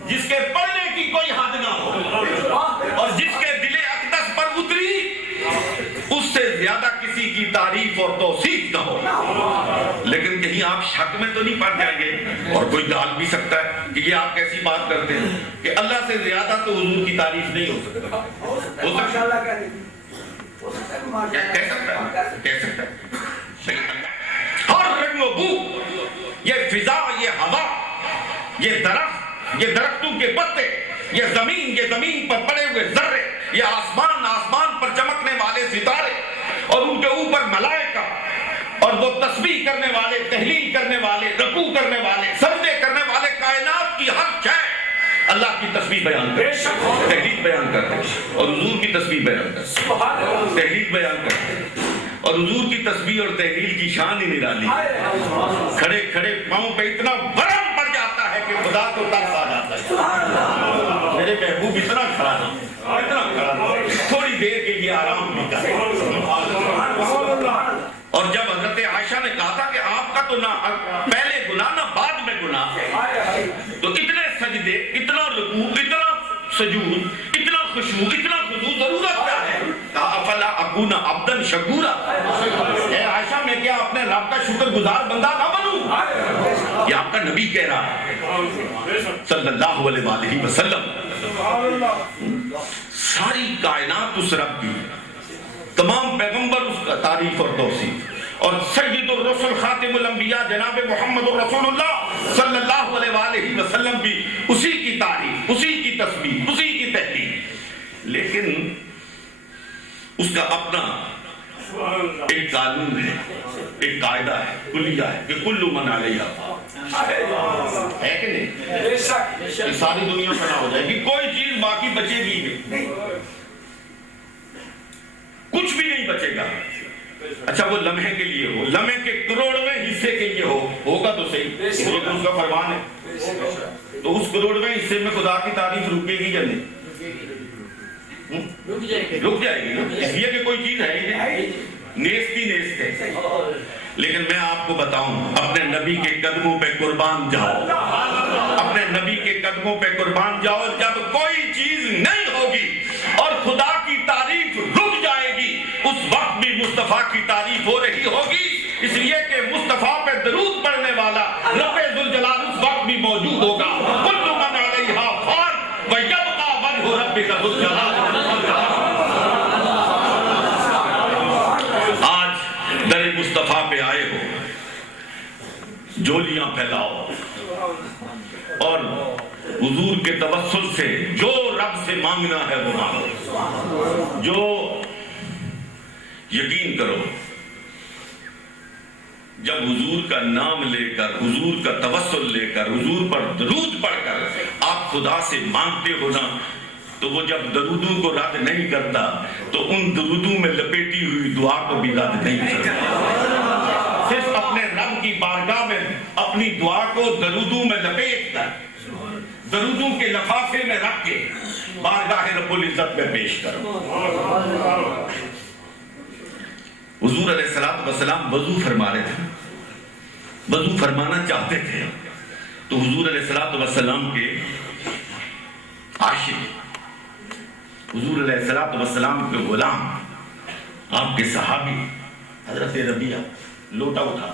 جس کے پڑھنے کی کوئی حد نہ ہو، اور جس کے دل اقدس پر اتری اس سے زیادہ کسی کی تعریف اور توصیف نہ ہو۔ لیکن کہیں آپ شک میں تو نہیں پڑ جائیں گے، اور کوئی ڈال بھی سکتا ہے کہ یہ آپ کیسی بات کرتے ہیں کہ اللہ سے زیادہ تو حضور کی تعریف نہیں ہو سکتا۔ ہو سکتا ہے، کہہ سکتا ہے۔ ہر رنگ و بو، یہ فضا، یہ ہوا، یہ درخت، یہ درختوں کے پتے، یہ زمین پر پڑے ہوئے ذرے، یہ آسمان پر چمکنے والے ستارے، اور ان کے اوپر ملائکہ، اور وہ تسبیح کرنے والے، تہلیل کرنے والے، رکوع کرنے والے، سجدے کرنے والے، کائنات کی ہر شے اللہ کی تسبیح بیان کرتے، تہلیل بیان کرتے، اور حضور کی تسبیح بیان کرتے، تہلیل بیان کرتے۔ اور حضور کی تسبیح اور تہلیل کی شان ہی نرالی، کھڑے کھڑے پاؤں پہ اتنا برم پڑ جاتا ہے کہ خدا کو ترس آ جاتا ہے۔ میرے محبوب اتنا کھڑا نہیں، اتنا کھڑا نہیں، تھوڑی دیر کے لیے آرام بھی کرے۔ اور جب حضرت عائشہ نے کہا تھا کہ آپ کا تو نہ پہلے گناہ نہ بعد میں گناہ، تو اتنے سجدے، اتنا رکوع، اتنا سجود، اتنا خشوع، اتنا خضوع ضرورت کیا ہے؟ افلا اکون عبدا شکورا، اے عائشہ میں کیا اپنے رب کا شکر گزار بندہ نہ بنوں؟ یہ آپ کا نبی کہہ رہا ہے صلی اللہ علیہ وآلہ وسلم۔ ساری کائنات اس رب کی، تمام پیغمبر اس کا تعریف اور توصیف، اور سید الرسل خاتم الانبیاء جناب محمد رسول اللہ صلی اللہ علیہ وآلہ وسلم بھی اسی کی تعریف، اسی کی تسبیح، اسی کی تحلیل۔ لیکن اس کا اپنا ایک قانون ہے، ایک قاعدہ ہے، کلیہ ہے کہ کل من علیہا ہے کہ نہیں؟ یہ ساری دنیا فنا ہو جائے گی، کوئی چیز باقی بچے گی نہیں، کچھ بھی نہیں بچے گا۔ اچھا وہ لمحے کے لیے ہو، لمحے کے کروڑویں حصے کے لیے ہوگا تو صحیح، اس کا فرمان ہے۔ تو اس کروڑویں حصے میں خدا کی تعریف رکے گی یا نہیں؟ رک جائے گی نا، اس لیے کہ کوئی چیز ہے ہی نیست ہی نیست ہے۔ لیکن میں آپ کو بتاؤں، اپنے نبی کے قدموں پہ قربان جاؤ، اپنے نبی کے قدموں پہ قربان جاؤ۔ جب کوئی چیز نہیں ہوگی اور خدا کی تعریف رک جائے گی، اس وقت بھی مصطفیٰ کی تعریف ہو رہی ہوگی، اس لیے کہ مصطفیٰ پہ درود پڑھنے والا رب ذوالجلال اس وقت بھی موجود ہوگا۔ کل من علیہا فان ویبقی وجہ ربک ذو الجلال۔ آج در مصطفیٰ پہ آئے ہو، جولیاں پھیلاؤ، اور حضور کے توسل سے جو رب سے مانگنا ہے وہ مانگو۔ جو یقین کرو، جب حضور کا نام لے کر، حضور کا توسل لے کر، حضور پر درود پڑھ کر آپ خدا سے مانگتے ہو نا، تو وہ جب درودوں کو رد نہیں کرتا تو ان درودوں میں لپیٹی ہوئی دعا کو بھی رد نہیں کرتا۔ صرف اپنے رب کی بارگاہ میں اپنی دعا کو درودوں میں لپیٹ کر، درودوں کے لفافے میں رکھ کے بارگاہ رب العزت میں پیش کرو۔ حضور علیہ السلام وضو فرما رہے تھے، وضو فرمانا چاہتے تھے، تو حضور علیہ السلام کے عاشق، حضور علیہ السلام کے غلام، آپ کے صحابی حضرت ربیعہ لوٹا اٹھا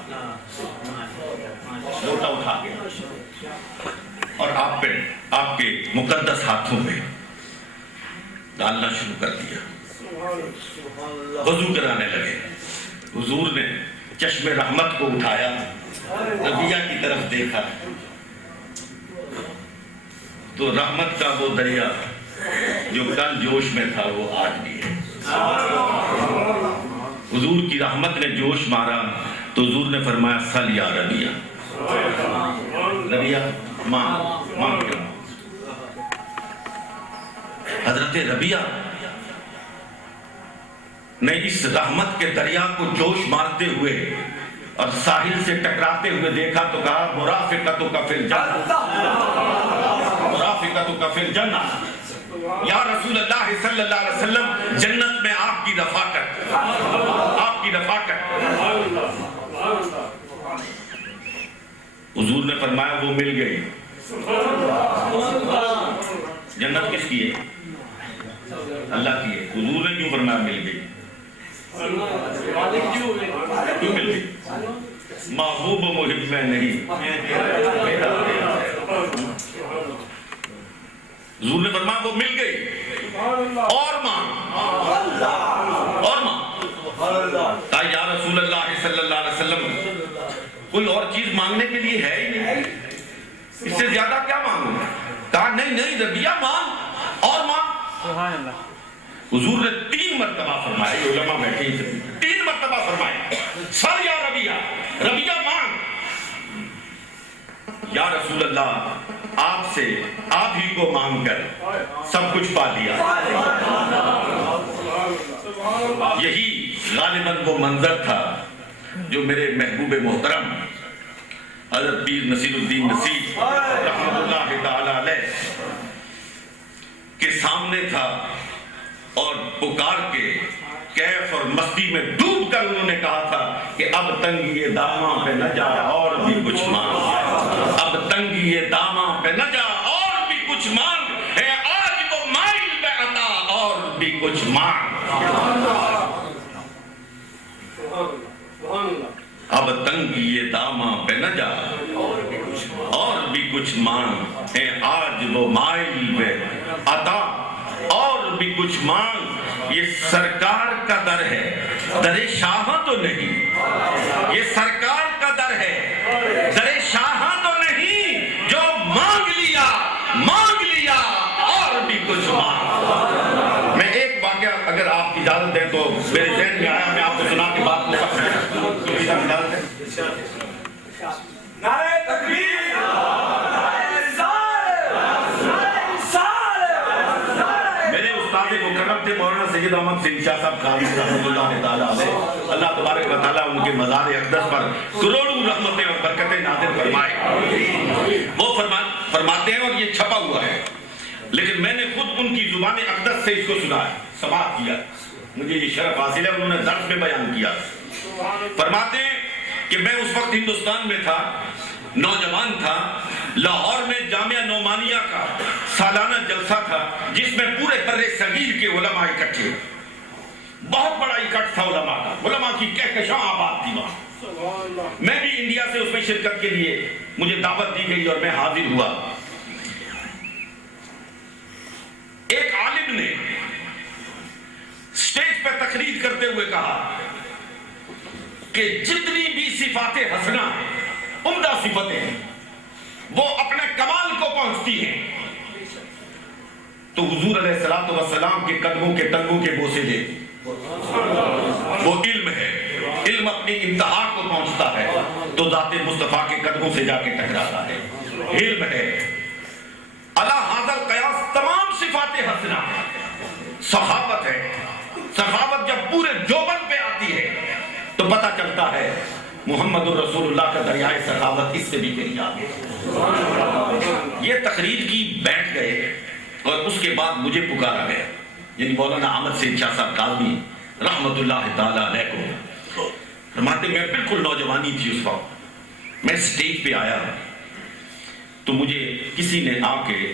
کے اور آپ کے مقدس ہاتھوں پہ ڈالنا شروع کر دیا، وضو کرانے لگے۔ حضور نے چشم رحمت کو اٹھایا، ربیعہ کی طرف دیکھا تو رحمت کا وہ دریا جو کل جوش میں تھا وہ آج بھی ہے۔ حضور کی رحمت نے جوش مارا تو حضور نے فرمایا سل یا ربیعہ، ربیعہ مانگ کیا۔ حضرت ربیعہ نے اس رحمت کے دریا کو جوش مارتے ہوئے اور ساحل سے ٹکراتے ہوئے دیکھا تو کہا مرافقتک فی الجنہ، مرافقتک فی الجنہ، یا رسول اللہ صلی اللہ علیہ وسلم جنت میں آپ کی رفاقت، آپ کی رفاقت۔ حضور نے فرمایا وہ مل گئی۔ جنت کس کی ہے؟ اللہ کی ہے۔ حضور نے کیوں فرمایا مل گئی؟ کیوں مل گئی؟ محبوب و محب میں نہیں، حضور نے فرمایا وہ مل گئی، اور مانگ، اور مانگ۔ کہا یا رسول اللہ صلی اللہ علیہ وسلم کوئی اور چیز مانگنے کے لیے ہے ہی نہیں، اس سے زیادہ کیا مانگوں؟ کہا نہیں ربیعہ مانگ، اور مانگ۔ حضور نے 3 مرتبہ فرمایا، علماء بیٹھے ہیں 3 مرتبہ فرمایا سر یا ربیعہ، ربیعہ مانگ۔ یا رسول اللہ آپ سے آپ ہی کو مانگ کر سب کچھ پا لیا۔ یہی غالباً وہ منظر تھا جو میرے محبوب محترم حضرت پیر نصیر الدین نصیر رحمۃ اللہ تعالی علیہ کے سامنے تھا، اور پکار کے کیف اور مستی میں ڈوب کر انہوں نے کہا تھا کہ اب تنگی یہ داماں پہ نہ جا اور بھی کچھ مانگ، اب تنگی یہ داماں پہ نہ جا اور بھی کچھ مانگ، ہے آج وہ مائل میں عطا اور بھی کچھ مانگ۔ اب تنگی یہ داماں پہ نہ جا اور بھی کچھ مانگ، ہے آج وہ مائل میں عطا اور بھی کچھ مانگ۔ یہ سرکار کا در ہے، در شاہاں تو نہیں، یہ سرکار کا در ہے، در شاہاں تو نہیں، جو مانگ لیا اور بھی کچھ مانگ۔ میں ایک واقعہ اگر آپ اجازت دیں تو میرے ذہن میں آیا، میں آپ کو سنا کے بات کرتا ہوں۔ اجازت ہے؟ نعرہ تکبیر، مکرم تھے مولانا سید احمد سنگھ شاہ صاحب قاضی رحمۃ اللہ تعالیٰ علیہ، اللہ تبارک و تعالیٰ ان کے مزار اقدس پر کروڑوں رحمتیں اور برکتیں نازل فرمائے۔ وہ فرماتے ہیں، اور یہ چھپا ہوا ہے لیکن میں نے خود ان کی زبان اقدس سے اس کو سنا ہے، سماعت کیا، مجھے یہ شرف حاصل ہے، انہوں نے درس میں بیان کیا۔ فرماتے ہیں کہ میں اس وقت ہندوستان میں تھا، نوجوان تھا، لاہور میں جامعہ نعمانیہ کا سالانہ جلسہ تھا جس میں پورے بر صغیر کے علماء اکٹھے، بہت بڑا اکٹھ تھا علماء کا، علماء کی کہکشاں آباد تھی وہاں۔ میں بھی انڈیا سے اس میں شرکت کے لیے مجھے دعوت دی گئی اور میں حاضر ہوا۔ ایک عالم نے اسٹیج پہ تقریر کرتے ہوئے کہا کہ جتنی بھی صفات حسنہ عمدہ صفتیں ہیں وہ اپنے کمال کو پہنچتی ہیں تو حضور علیہ السلام کے قدموں کے تنگوں کے بوسے لے، وہ علم ہے، علم اپنی انتہا کو پہنچتا ہے تو ذات مصطفیٰ کے قدموں سے جا کے ٹکراتا ہے، علم ہے۔ علی ھذا القیاس تمام صفات حسنہ، سخاوت ہے، سخاوت جب پورے جوبن پہ آتی ہے تو پتہ چلتا ہے محمد الرسول اللہ کا دریائے سخاوت اس سے بھی کہیں آگے۔ یہ تقریر کی بیٹھ گئے اور اس کے بعد مجھے پکارا گیا، یعنی مولانا احمد سید شاہ صاحب قاضی رحمت اللہ تعالیٰ علیہ کو۔ فرماتے میں بالکل نوجوانی تھی اس وقت، میں سٹیج پہ آیا، تو مجھے کسی نے آ کے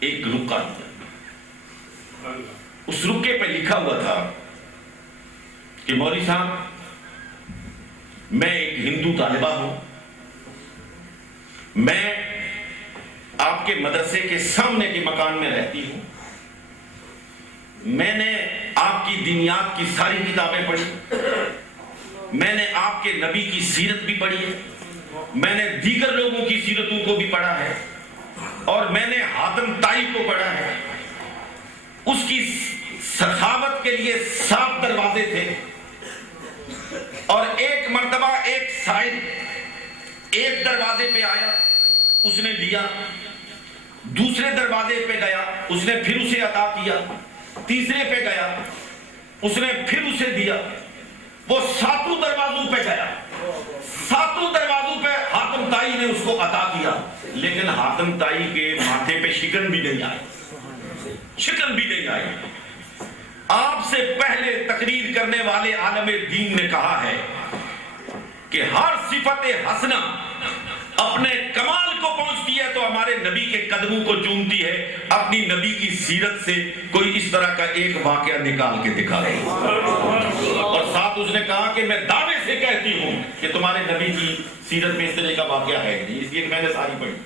ایک رکا دیا. اس رکے پہ لکھا ہوا تھا کہ مولوی صاحب میں ایک ہندو طالبہ ہوں, میں آپ کے مدرسے کے سامنے کے مکان میں رہتی ہوں, میں نے آپ کی دینیات کی ساری کتابیں پڑھی, میں نے آپ کے نبی کی سیرت بھی پڑھی ہے, میں نے دیگر لوگوں کی سیرتوں کو بھی پڑھا ہے, اور میں نے حاتم طائی کو پڑھا ہے. اس کی سخاوت کے لیے 7 دروازے تھے, اور ایک مرتبہ ایک سائل ایک دروازے پہ آیا, اس نے دیا, دوسرے دروازے پہ گیا, اس نے پھر اسے عطا کیا, تیسرے پہ گیا, اس نے پھر اسے دیا, وہ 7 دروازوں پہ گیا, 7 دروازوں پہ حاتم طائی نے اس کو عطا کیا, لیکن حاتم طائی کے ماتھے پہ شکن بھی نہیں آئی, شکن بھی نہیں آئی. آپ سے پہلے تقریر کرنے والے عالم دین نے کہا ہے کہ ہر صفت حسنہ اپنے کمال کو پہنچتی ہے تو ہمارے نبی کے قدموں کو چومتی ہے. اپنی نبی کی سیرت سے کوئی اس طرح کا ایک واقعہ نکال کے دکھا رہے ہیں. اور ساتھ اس نے کہا کہ میں دعوے سے کہتی ہوں کہ تمہارے نبی کی سیرت میں اس طرح کا واقعہ ہے نہیں, اس لیے کہ میں نے ساری پڑھی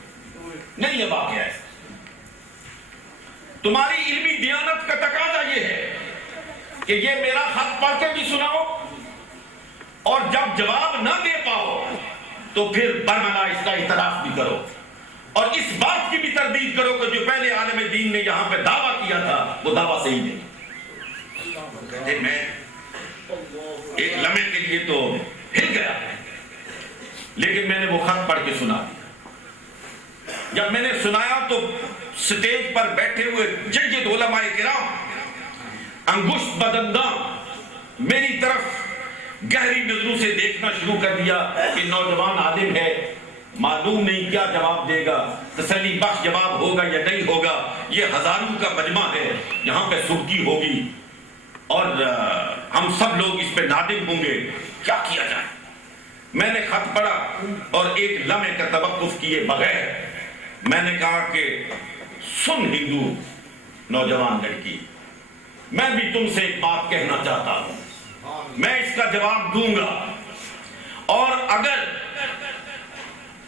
نہیں, یہ واقعہ ہے. تمہاری علمی دیانت کا تقاضا یہ ہے کہ یہ میرا خط پڑھ کے بھی سناؤ, اور جب جواب نہ دے پاؤ تو پھر برملا اس کا اعتراف بھی کرو, اور اس بات کی بھی تردید کرو کہ جو پہلے عالم دین نے یہاں پہ دعویٰ کیا تھا وہ دعویٰ صحیح نہیں. میں ایک لمحے کے لیے تو ہل گیا, لیکن میں نے وہ خط پڑھ کے سنا دیا. جب میں نے سنایا تو سٹیج پر بیٹھے ہوئے جید علماء کرام انگشت بدنداں میری طرف گہری نظروں سے دیکھنا شروع کر دیا کہ نوجوان عالم ہے, معلوم نہیں کیا جواب دے گا, تسلی بخش جواب ہوگا یا نہیں ہوگا, یہ ہزاروں کا مجمع ہے, یہاں پہ سرخی ہوگی اور ہم سب لوگ اس پہ نادم ہوں گے, کیا کیا جائے. میں نے خط پڑھا اور ایک لمحے کا توقف کیے بغیر میں نے کہا کہ سن ہندو نوجوان لڑکی, میں بھی تم سے ایک بات کہنا چاہتا ہوں, میں اس کا جواب دوں گا, اور اگر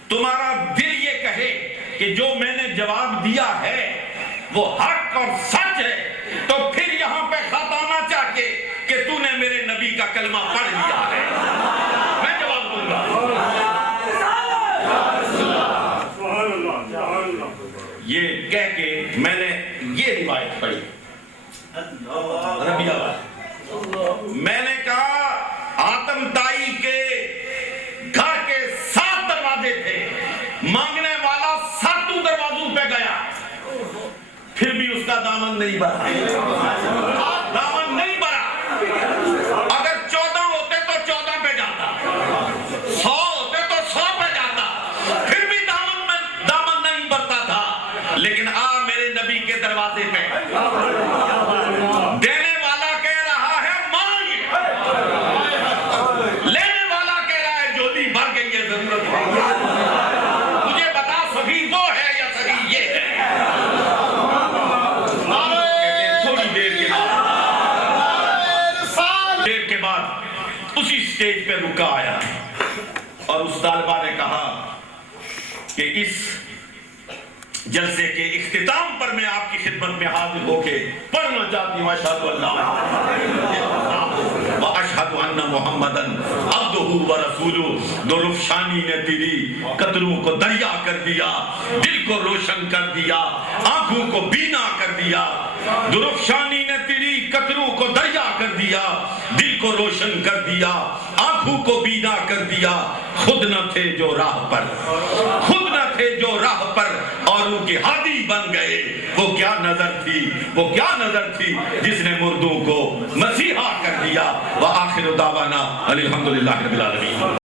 تمہارا دل یہ کہے کہ جو میں نے جواب دیا ہے وہ حق اور سچ ہے تو پھر یہاں پہ خط آنا چاہیے کہ تو نے میرے نبی کا کلمہ پڑھ لیا ہے, میں جواب دوں گا. یہ کہہ کے میں نے یہ روایت پڑھی ربیہ والی. میں نے کہا حاتم طائی کے گھر کے 7 دروازے تھے, مانگنے والا 7 دروازوں پہ گیا, پھر بھی اس کا دامن نہیں بھرا, دامن نہیں بھرا. اگر 14 ہوتے تو 14 پہ جاتا, 100 ہوتے تو 100 پہ جاتا, پھر بھی دامن نہیں بھرتا تھا. لیکن میرے نبی کے دروازے پہ دینے والا کہہ رہا ہے مانگ, لینے والا کہہ رہا ہے جھولی بھر گئی ہے, ضرورت ہے مجھے بتا سخی وہ ہے یا سخی یہ ہے. تھوڑی دیر کے بعد اسی سٹیج پہ رکا آیا اور اس طالبہ نے کہا کہ اس جلسے کے اختتام پر میں آپ کی خدمت میں حاضر ہو کے پڑھنا چاہتی ہوں اشہد ان محمدن عبدہ و رسولہ. درفشانی نے تیری قطروں کو دریا کر دیا, دل کو روشن کر دیا, آنکھوں کو بینا کر دیا. درفشانی نے تیری قطروں کو دریا کر دیا, دل کو روشن کر دیا, آنکھوں کو بینا کر دیا. خود نہ تھے جو راہ پر, خود نہ تھے جو راہ پر, اور ان کی ہادی بن گئے. وہ کیا نظر تھی, وہ کیا نظر تھی جس نے مردوں کو مسیحا کر دیا. وآخر دعوانا الحمدللہ رب العالمین.